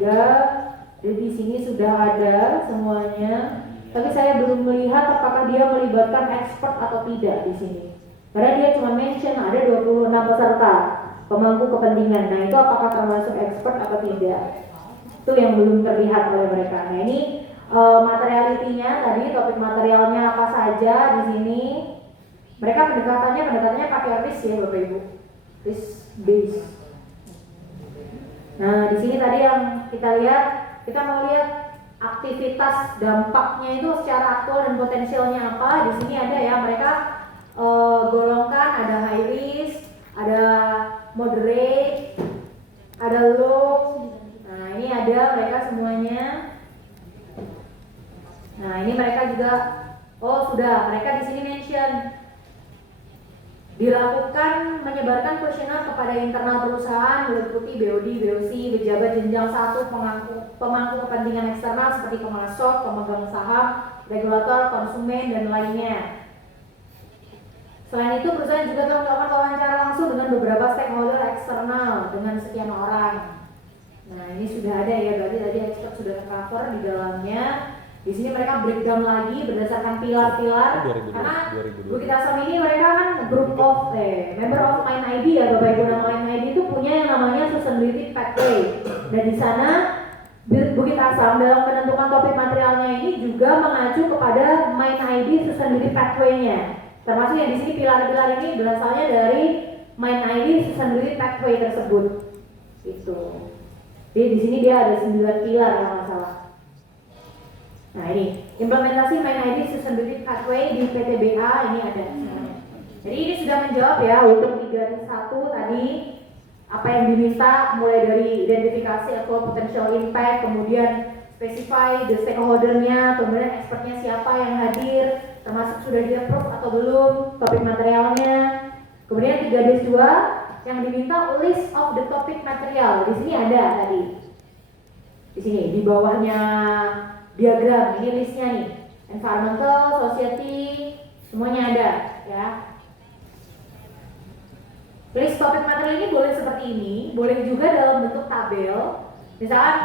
2023. Jadi di sini sudah ada semuanya. Tapi saya belum melihat apakah dia melibatkan expert atau tidak di sini. Karena dia cuma mention ada 26 peserta pemangku kepentingan. Nah, itu apakah termasuk expert atau tidak? Itu yang belum terlihat oleh mereka. Nah, ini materialitinya tadi, topik materialnya apa saja di sini. Mereka pendekatannya pakai risk ya Bapak Ibu. Risk base. Nah, di sini tadi yang kita lihat, kita mau lihat aktivitas dampaknya itu secara aktual dan potensialnya apa. Di sini ada ya, mereka golongkan, ada high risk, ada moderate, ada low. Nah, ini ada mereka semuanya. Nah, ini mereka juga mereka di sini mention dilakukan menyebarkan kuesioner kepada internal perusahaan meliputi BOD, BOC, pejabat jenjang 1, pemangku kepentingan eksternal seperti pemasok, pemegang saham, regulator, konsumen, dan lainnya. Selain itu, perusahaan juga telah melakukan wawancara langsung dengan beberapa stakeholder eksternal dengan sekian orang. Nah, ini sudah ada ya, berarti tadi expert sudah cover di dalamnya. Di sini mereka breakdown lagi berdasarkan pilar-pilar. Karena Bukit Asam ini mereka kan group of member of Mind ID ya Bapak Ibu. Nama Mind ID itu punya yang namanya Sustainability Pathway. Dan di sana Bukit Asam dalam menentukan topik materialnya ini juga mengacu kepada Mind ID Sustainability Pathway-nya. Termasuk yang di sini pilar-pilar ini berasalnya dari Mind ID Sustainability Pathway tersebut. Itu. Jadi di sini dia ada 9 pilar yang masalah. Nah, ini implementasi Mind ID Sustainability Pathway di PTBA ini ada. Jadi ini sudah menjawab ya untuk 3.1 tadi apa yang diminta, mulai dari identifikasi atau potential impact, kemudian specify the stakeholder-nya, kemudian expertnya siapa yang hadir, termasuk sudah di-approve atau belum topik materialnya. Kemudian 3.2 yang diminta list of the topic material. Di sini ada tadi. Di sini di bawahnya diagram, ini listnya nih. Environmental, society, semuanya ada ya. List topik material ini boleh seperti ini, boleh juga dalam bentuk tabel. Misalkan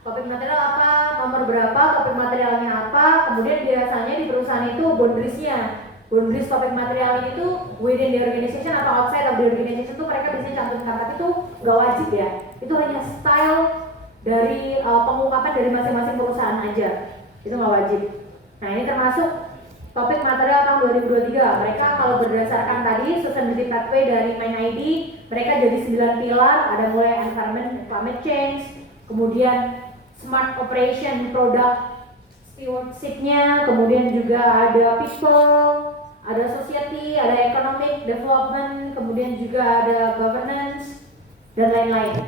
topik material apa, nomor berapa, topik materialnya apa, kemudian biasanya di perusahaan itu boundariesnya. Boundaries topik material ini tuh within the organization atau outside of the organization tuh mereka biasanya cantumkan, tapi itu nggak wajib ya. Itu hanya style dari pengungkapan dari masing-masing perusahaan aja. Itu nggak wajib. Nah, ini termasuk topik material tahun 2023. Mereka kalau berdasarkan tadi Sustainability Pathway dari Mind ID, mereka jadi 9 pilar, ada mulai environment, climate change, kemudian smart operation, product stewardship-nya, kemudian juga ada people, ada society, ada economic development, kemudian juga ada governance dan lain-lain.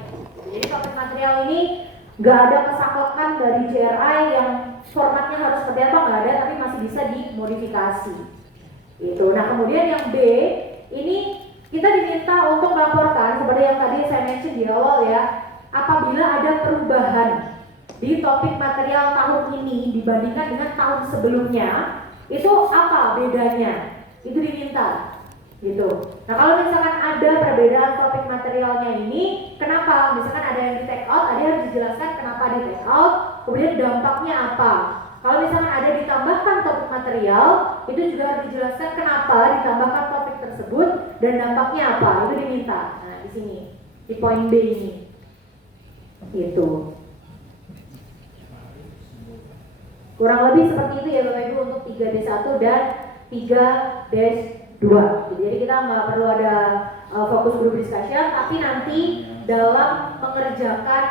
Jadi topik material ini nggak ada kesaklekan dari JRI yang formatnya harus seperti apa, nggak ada, tapi masih bisa dimodifikasi. Gitu. Nah, kemudian yang B ini kita diminta untuk melaporkan seperti yang tadi saya mention di awal ya, apabila ada perubahan di topik material tahun ini dibandingkan dengan tahun sebelumnya, itu apa bedanya? Itu diminta. Gitu. Nah, kalau misalkan ada perbedaan topik materialnya ini, kenapa? Misalkan ada yang di take out, ada yang dijelaskan kenapa di take out, kemudian dampaknya apa. Kalau misalkan ada ditambahkan topik material, itu juga harus dijelaskan kenapa ditambahkan topik tersebut dan dampaknya apa. Itu diminta. Nah, di sini di poin B ini. Gitu. Kurang lebih seperti itu ya Bapak Ibu untuk 3D1 dan 3-2. Jadi kita nggak perlu ada fokus group discussion, tapi nanti dalam mengerjakan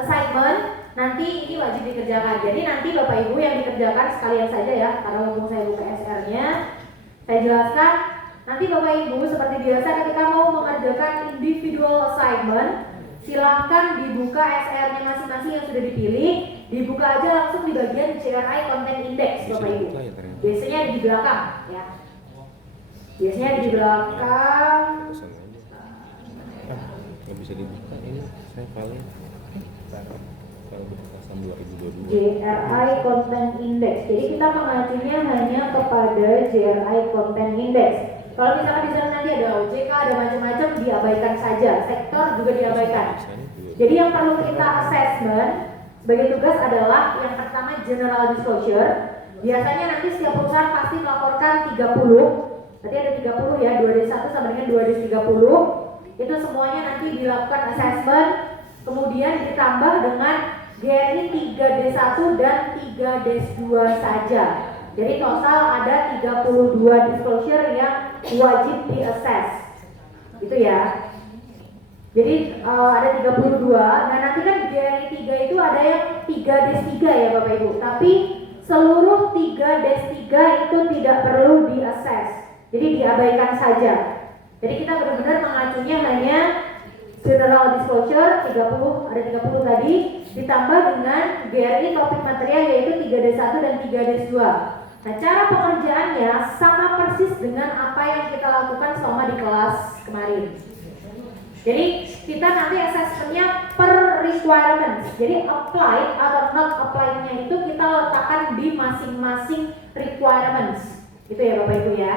assignment nanti ini wajib dikerjakan. Jadi nanti Bapak Ibu yang dikerjakan sekalian saja ya, karena mumpung saya buka SR-nya, saya jelaskan. Nanti Bapak Ibu seperti biasa ketika mau mengerjakan individual assignment, silahkan dibuka SR-nya masing-masing yang sudah dipilih, dibuka aja langsung di bagian JRI Content Index Bapak Ibu. Biasanya di belakang ya. Biasanya di belakang. Nggak bisa dibuka ini, saya file kalau berdasarkan 2022. JRI Content Index. Jadi kita mengacunya hanya kepada JRI Content Index. Kalau misalkan di sana nanti ada OJK, ada macam-macam, diabaikan saja. Sektor juga diabaikan. Jadi yang perlu kita assessment sebagai tugas adalah yang pertama general disclosure. Biasanya nanti setiap perusahaan pasti melaporkan 30. Berarti ada 30 ya, 2D1 sama dengan 2D30. Itu semuanya nanti dilakukan assessment, kemudian ditambah dengan GRI 3D1 dan 3D2 saja. Jadi total ada 32 disclosure yang wajib di-assess. Itu ya. Jadi ada 32. Nah nanti kan GRI 3 itu ada yang 3D3 ya Bapak Ibu. Tapi seluruh 3D3 itu tidak perlu di-assess. Jadi diabaikan saja. Jadi kita benar-benar mengacunya hanya general disclosure 30, ada 30 tadi, ditambah dengan GRI topik material yaitu 3D1 dan 3D2. Nah cara pengerjaannya sama persis dengan apa yang kita lakukan selama di kelas kemarin. Jadi kita nanti assessmentnya per requirements. Jadi applied atau not applied-nya itu kita letakkan di masing-masing requirements. Itu ya Bapak Ibu ya.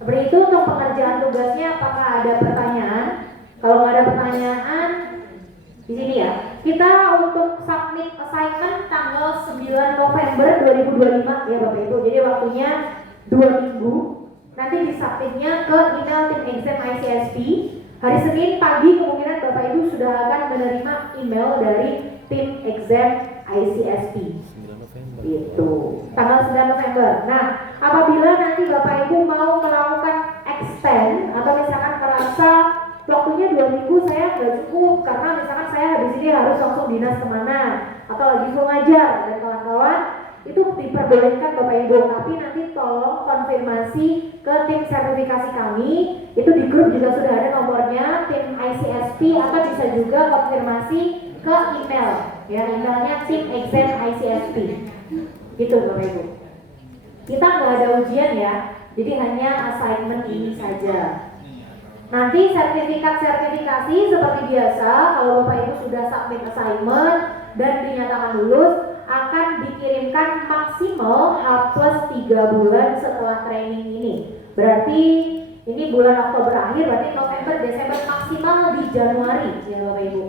Seperti itu untuk pengerjaan tugasnya. Apakah ada pertanyaan? Kalau nggak ada pertanyaan, di sini ya. Kita untuk submit assignment tanggal 9 November 2025 ya Bapak Ibu. Jadi waktunya 2 minggu. Nanti disubmitnya ke email tim exam ICSP. Hari Senin pagi kemungkinan Bapak Ibu sudah akan menerima email dari tim exam ICSP. Itu tanggal 9 November. Nah, apabila nanti Bapak Ibu mau melakukan extend atau misalkan merasa waktunya 2 minggu saya nggak cukup karena misalkan saya habis ini harus langsung dinas kemana atau lagi full ngajar dan kawan-kawan, itu diperbolehkan Bapak Ibu, tapi nanti tolong konfirmasi ke tim sertifikasi kami. Itu di grup juga sudah ada nomornya tim ICSP, atau bisa juga konfirmasi ke email ya, emailnya tim exam ICSP gitu Bapak Ibu. Kita nggak ada ujian ya, jadi hanya assignment ini saja. Nanti sertifikasi seperti biasa, kalau Bapak Ibu sudah submit assignment dan dinyatakan lulus, akan dikirimkan maksimal H+3 bulan setelah training ini. Berarti ini bulan Oktober akhir, berarti November, Desember, maksimal di Januari ya Bapak Ibu.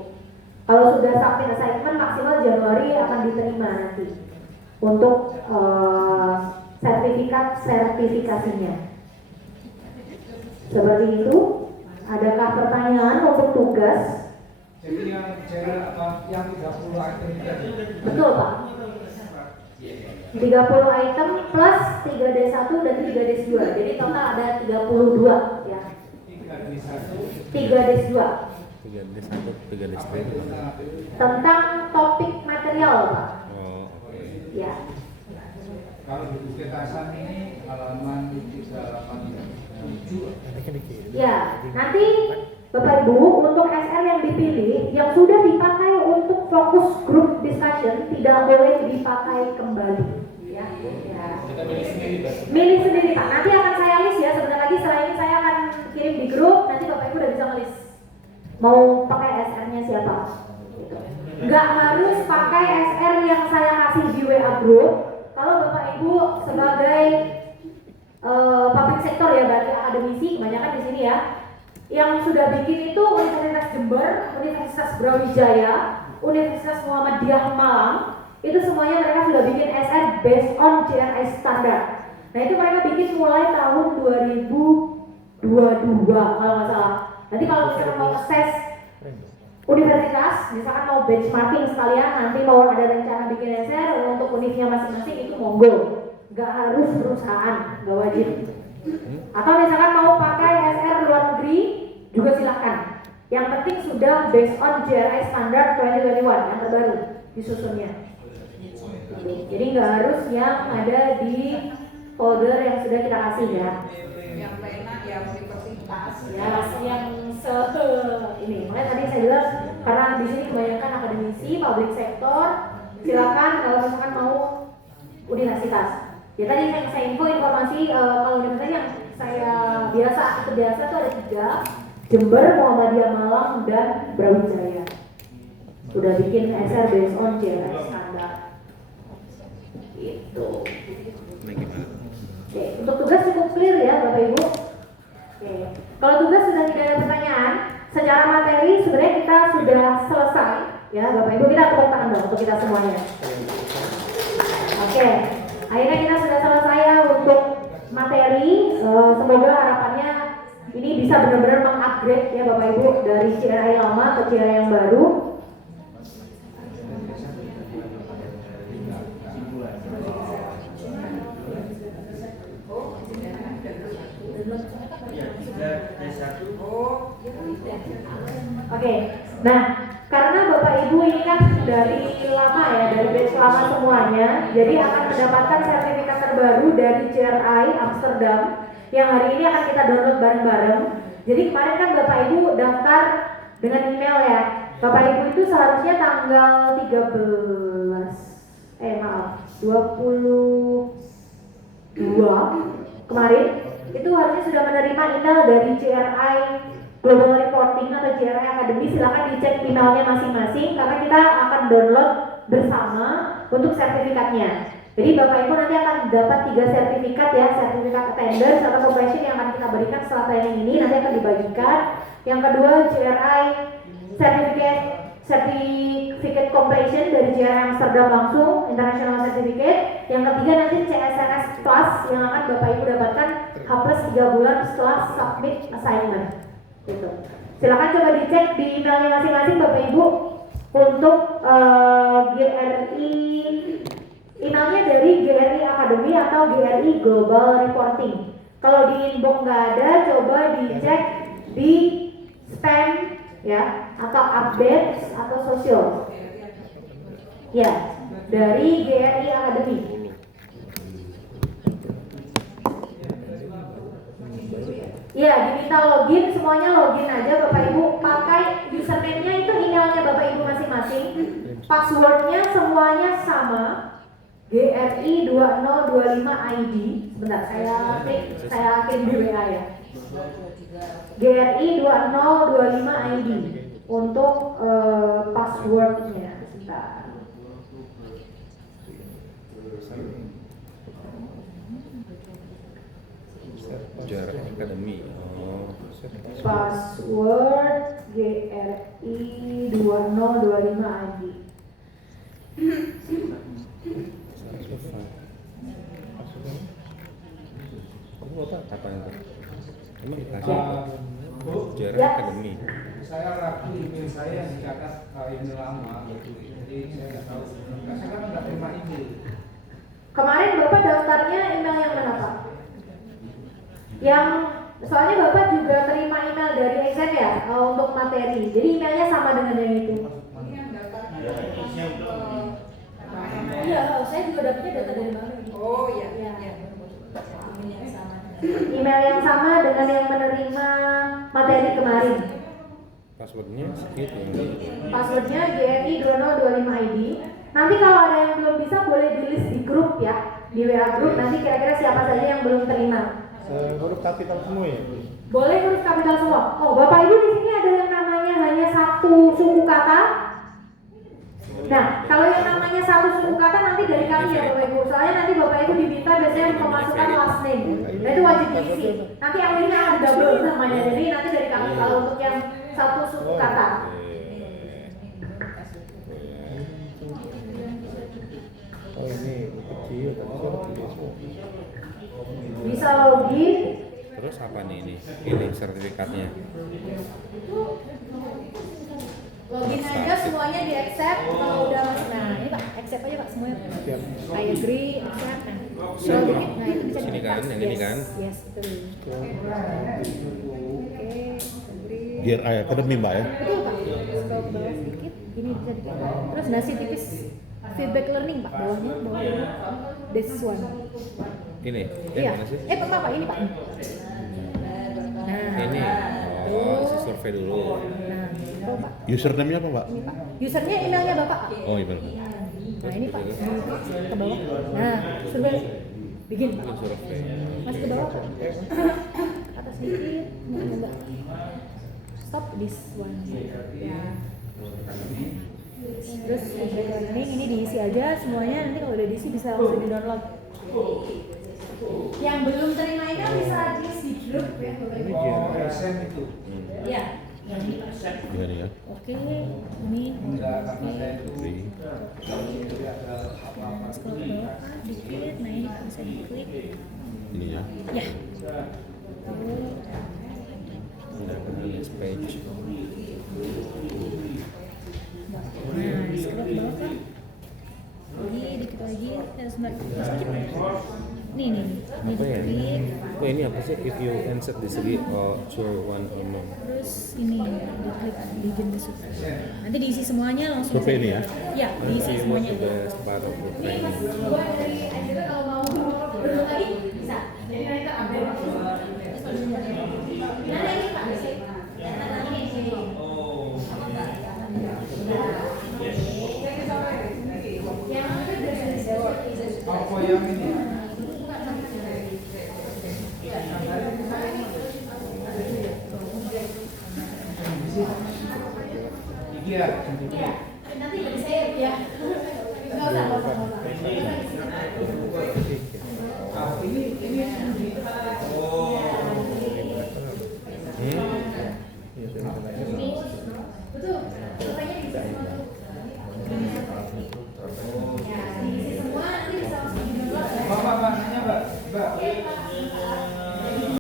Kalau sudah submit assignment maksimal Januari akan diterima nanti untuk sertifikasinya. Seperti itu. Adakah pertanyaan untuk tugas? Jadi yang yang 30 item tadi. Betul Pak. 30 item plus 3D1 dan 3D2. Jadi total ada 32 ya. 3D2. 3D1, 3D2. Tentang topik material Pak. Oh, oke. Ya. Kalau di buku ketasan ini halaman 387. Ya, nanti Bapak Ibu untuk SR yang dipilih yang sudah dipakai untuk fokus group discussion tidak boleh dipakai kembali. Ya. Kita Milih sendiri Pak. Nanti akan saya list ya. Sebentar lagi setelah ini saya akan kirim di grup. Nanti Bapak Ibu udah bisa ngelis mau pakai SR-nya siapa. Gitu. Nggak harus pakai SR yang saya kasih di WA group. Kalau Bapak Ibu sebagai public sector ya, berarti akademisi kebanyakan di sini ya, yang sudah bikin itu Universitas Jember, Universitas Brawijaya, Universitas Muhammadiyah Malang, itu semuanya mereka sudah bikin SR based on GRI standard. Nah itu mereka bikin mulai tahun 2022 kalau nggak salah. Nanti kalau misalkan mau assess universitas, misalkan mau benchmarking sekalian, nanti mau ada rencana bikin SR untuk univnya masing-masing, itu monggo. Gak harus perusahaan, gak wajib. Atau misalkan mau pakai SR luar negeri juga silakan. Yang penting sudah based on GRI Standard 2021 yang terbaru disusunnya. Jadi gak harus yang ada di folder yang sudah kita kasih ya. Yang pena ya universitas. Ya, yang ini. Makanya tadi saya bilang karena di sini kebanyakan akademisi, public sector, silakan kalau misalkan mau universitas. Ya tadi saya info informasi kalau universitas yang saya biasa itu ada 3, Jember, Muhammadiyah Malang, dan Brawijaya. Sudah bikin SR based on GRI standar. Itu. Oke, untuk tugas cukup clear ya Bapak Ibu. Ya, Bapak Ibu, kita tepuk tangan dong untuk kita semuanya. Oke, akhirnya kita sudah selesai ya untuk materi. Semoga harapannya ini bisa benar-benar mengupgrade ya Bapak Ibu dari CRI lama ke CRI yang baru. Oke, nah karena Bapak Ibu ini kan dari lama ya, dari batch lama semuanya, jadi akan mendapatkan sertifikat terbaru dari CRI Amsterdam yang hari ini akan kita download bareng-bareng. Jadi kemarin kan Bapak Ibu daftar dengan email ya. Bapak Ibu itu seharusnya tanggal 22 kemarin itu harusnya sudah menerima email dari CRI Global Reporting atau CRI Academy. Silakan dicek emailnya masing-masing karena kita akan download bersama untuk sertifikatnya. Jadi Bapak Ibu nanti akan dapat 3 sertifikat ya, sertifikat attendance atau completion yang akan kita berikan setelah training ini nanti akan dibagikan. Yang kedua CRI certificate completion dari CRI Amsterdam langsung, international certificate. Yang ketiga nanti CSNS Plus yang akan Bapak Ibu dapatkan H+3 bulan setelah submit assignment. Gitu. Silakan coba dicek di emailnya masing-masing Bapak Ibu untuk GRI, emailnya dari GRI Academy atau GRI Global Reporting. Kalau di inbox nggak ada, coba dicek di spam ya atau update atau sosial. Ya, dari GRI Academy. Ya, diminta login, semuanya login aja Bapak Ibu. Pakai username-nya itu emailnya Bapak Ibu masing-masing. Passwordnya semuanya sama. GRI 2025 ID. Sebentar, saya kirim di WA ya. GRI 2025 ID untuk passwordnya. Sebentar. Jarak Academy. Oh. Password GRI 2025 ID. Kapan itu? Emang dikasih Bu, Jarak Ya. Academy. saya ragu email saya yang dicatat email lama gitu. Jadi saya nggak tahu. Saya kan nggak terima email. Kemarin Bapak daftarnya email yang mana Pak? Yang soalnya Bapak juga terima email dari Exen ya untuk materi. Jadi emailnya sama dengan yang itu. Iya, saya juga dapetnya data dari mana? Oh iya. Iya. Iya. Email yang sama dengan yang menerima materi kemarin. Passwordnya segitu. Passwordnya GRI 2025 ID. Nanti kalau ada yang belum bisa boleh di list di grup ya, di WA grup. Nanti kira-kira siapa saja yang belum terima. Huruf kapital semua ya? Boleh huruf kapital semua. Oh, Bapak Ibu di sini ada yang namanya hanya satu suku kata. Nah, kalau yang namanya satu suku kata nanti dari kami ya Bapak Ibu. Soalnya nanti Bapak Ibu diminta biasanya memasukkan last name. Nah, itu wajib diisi. Nanti akhirnya akan double namanya. Jadi nanti dari kami kalau untuk yang satu suku kata. Oh ini kecil, tapi kan gede semua. Bisa login. Terus apa nih ini sertifikatnya? Login aja semuanya di accept kalau udah masuk. Nah ini Pak, accept aja Pak semuanya. I agree, accept. Nah, scroll dikit, nah itu bisa Sini kan, yang ini kan? Yes, betul. Oke, agree. GRI Academy Mbak ya? Betul Pak, scroll ke bawah sedikit, ini bisa dikit. Terus nasi tipis feedback learning Pak, bawahnya this one. Ini, Iya. mana sih? Pak, ini Pak. Nah, Ini. Oh, isi survei dulu. Nah, itu Pak. Username-nya apa Mbak? Ini Pak. Usernya emailnya Bapak. Oh iya benar. Nah ini Pak, ke bawah. Nah, survei begin Pak. Itu survei. Masih ke bawah Pak. Atas sedikit, enggak. Stop this one. Ya. Terus feedback learning ini diisi aja semuanya. Nanti kalau udah diisi bisa langsung di download. Yang belum terima email bisa di grup ya. Oh, SN itu. Iya. Nah, ini Pak. Iya nih ya. Oke, ini Enggak, karena oke. saya itu Agree. jadi ada apa-apa Scroll ke bawah Pak, dikit, nah ini bisa diklik. Ini ya. Ya. Tuh. Udah ke next page. Nah, scroll ke bawah Pak. Lagi, dikit lagi, sebentar, sedikit. Nih, ini Apa ya? diklik. Oh ini apa sih? If you insert di segi show one unknown. Terus ini diklik begin the survey. Nanti diisi semuanya langsung. Survei ini ya? Ya, diisi What semuanya. the best part of the training? Gua dari Angela kalau mau berunding lagi bisa. Jadi nanti kita update. Nah, ini Pak. apa yang ini? Iya. Nanti dari saya ya. Enggak usah, enggak usah. Oh. Betul. Surveinya di situ. Ya, diisi semua nanti bisa langsung di download. Mbak, nanya Mbak.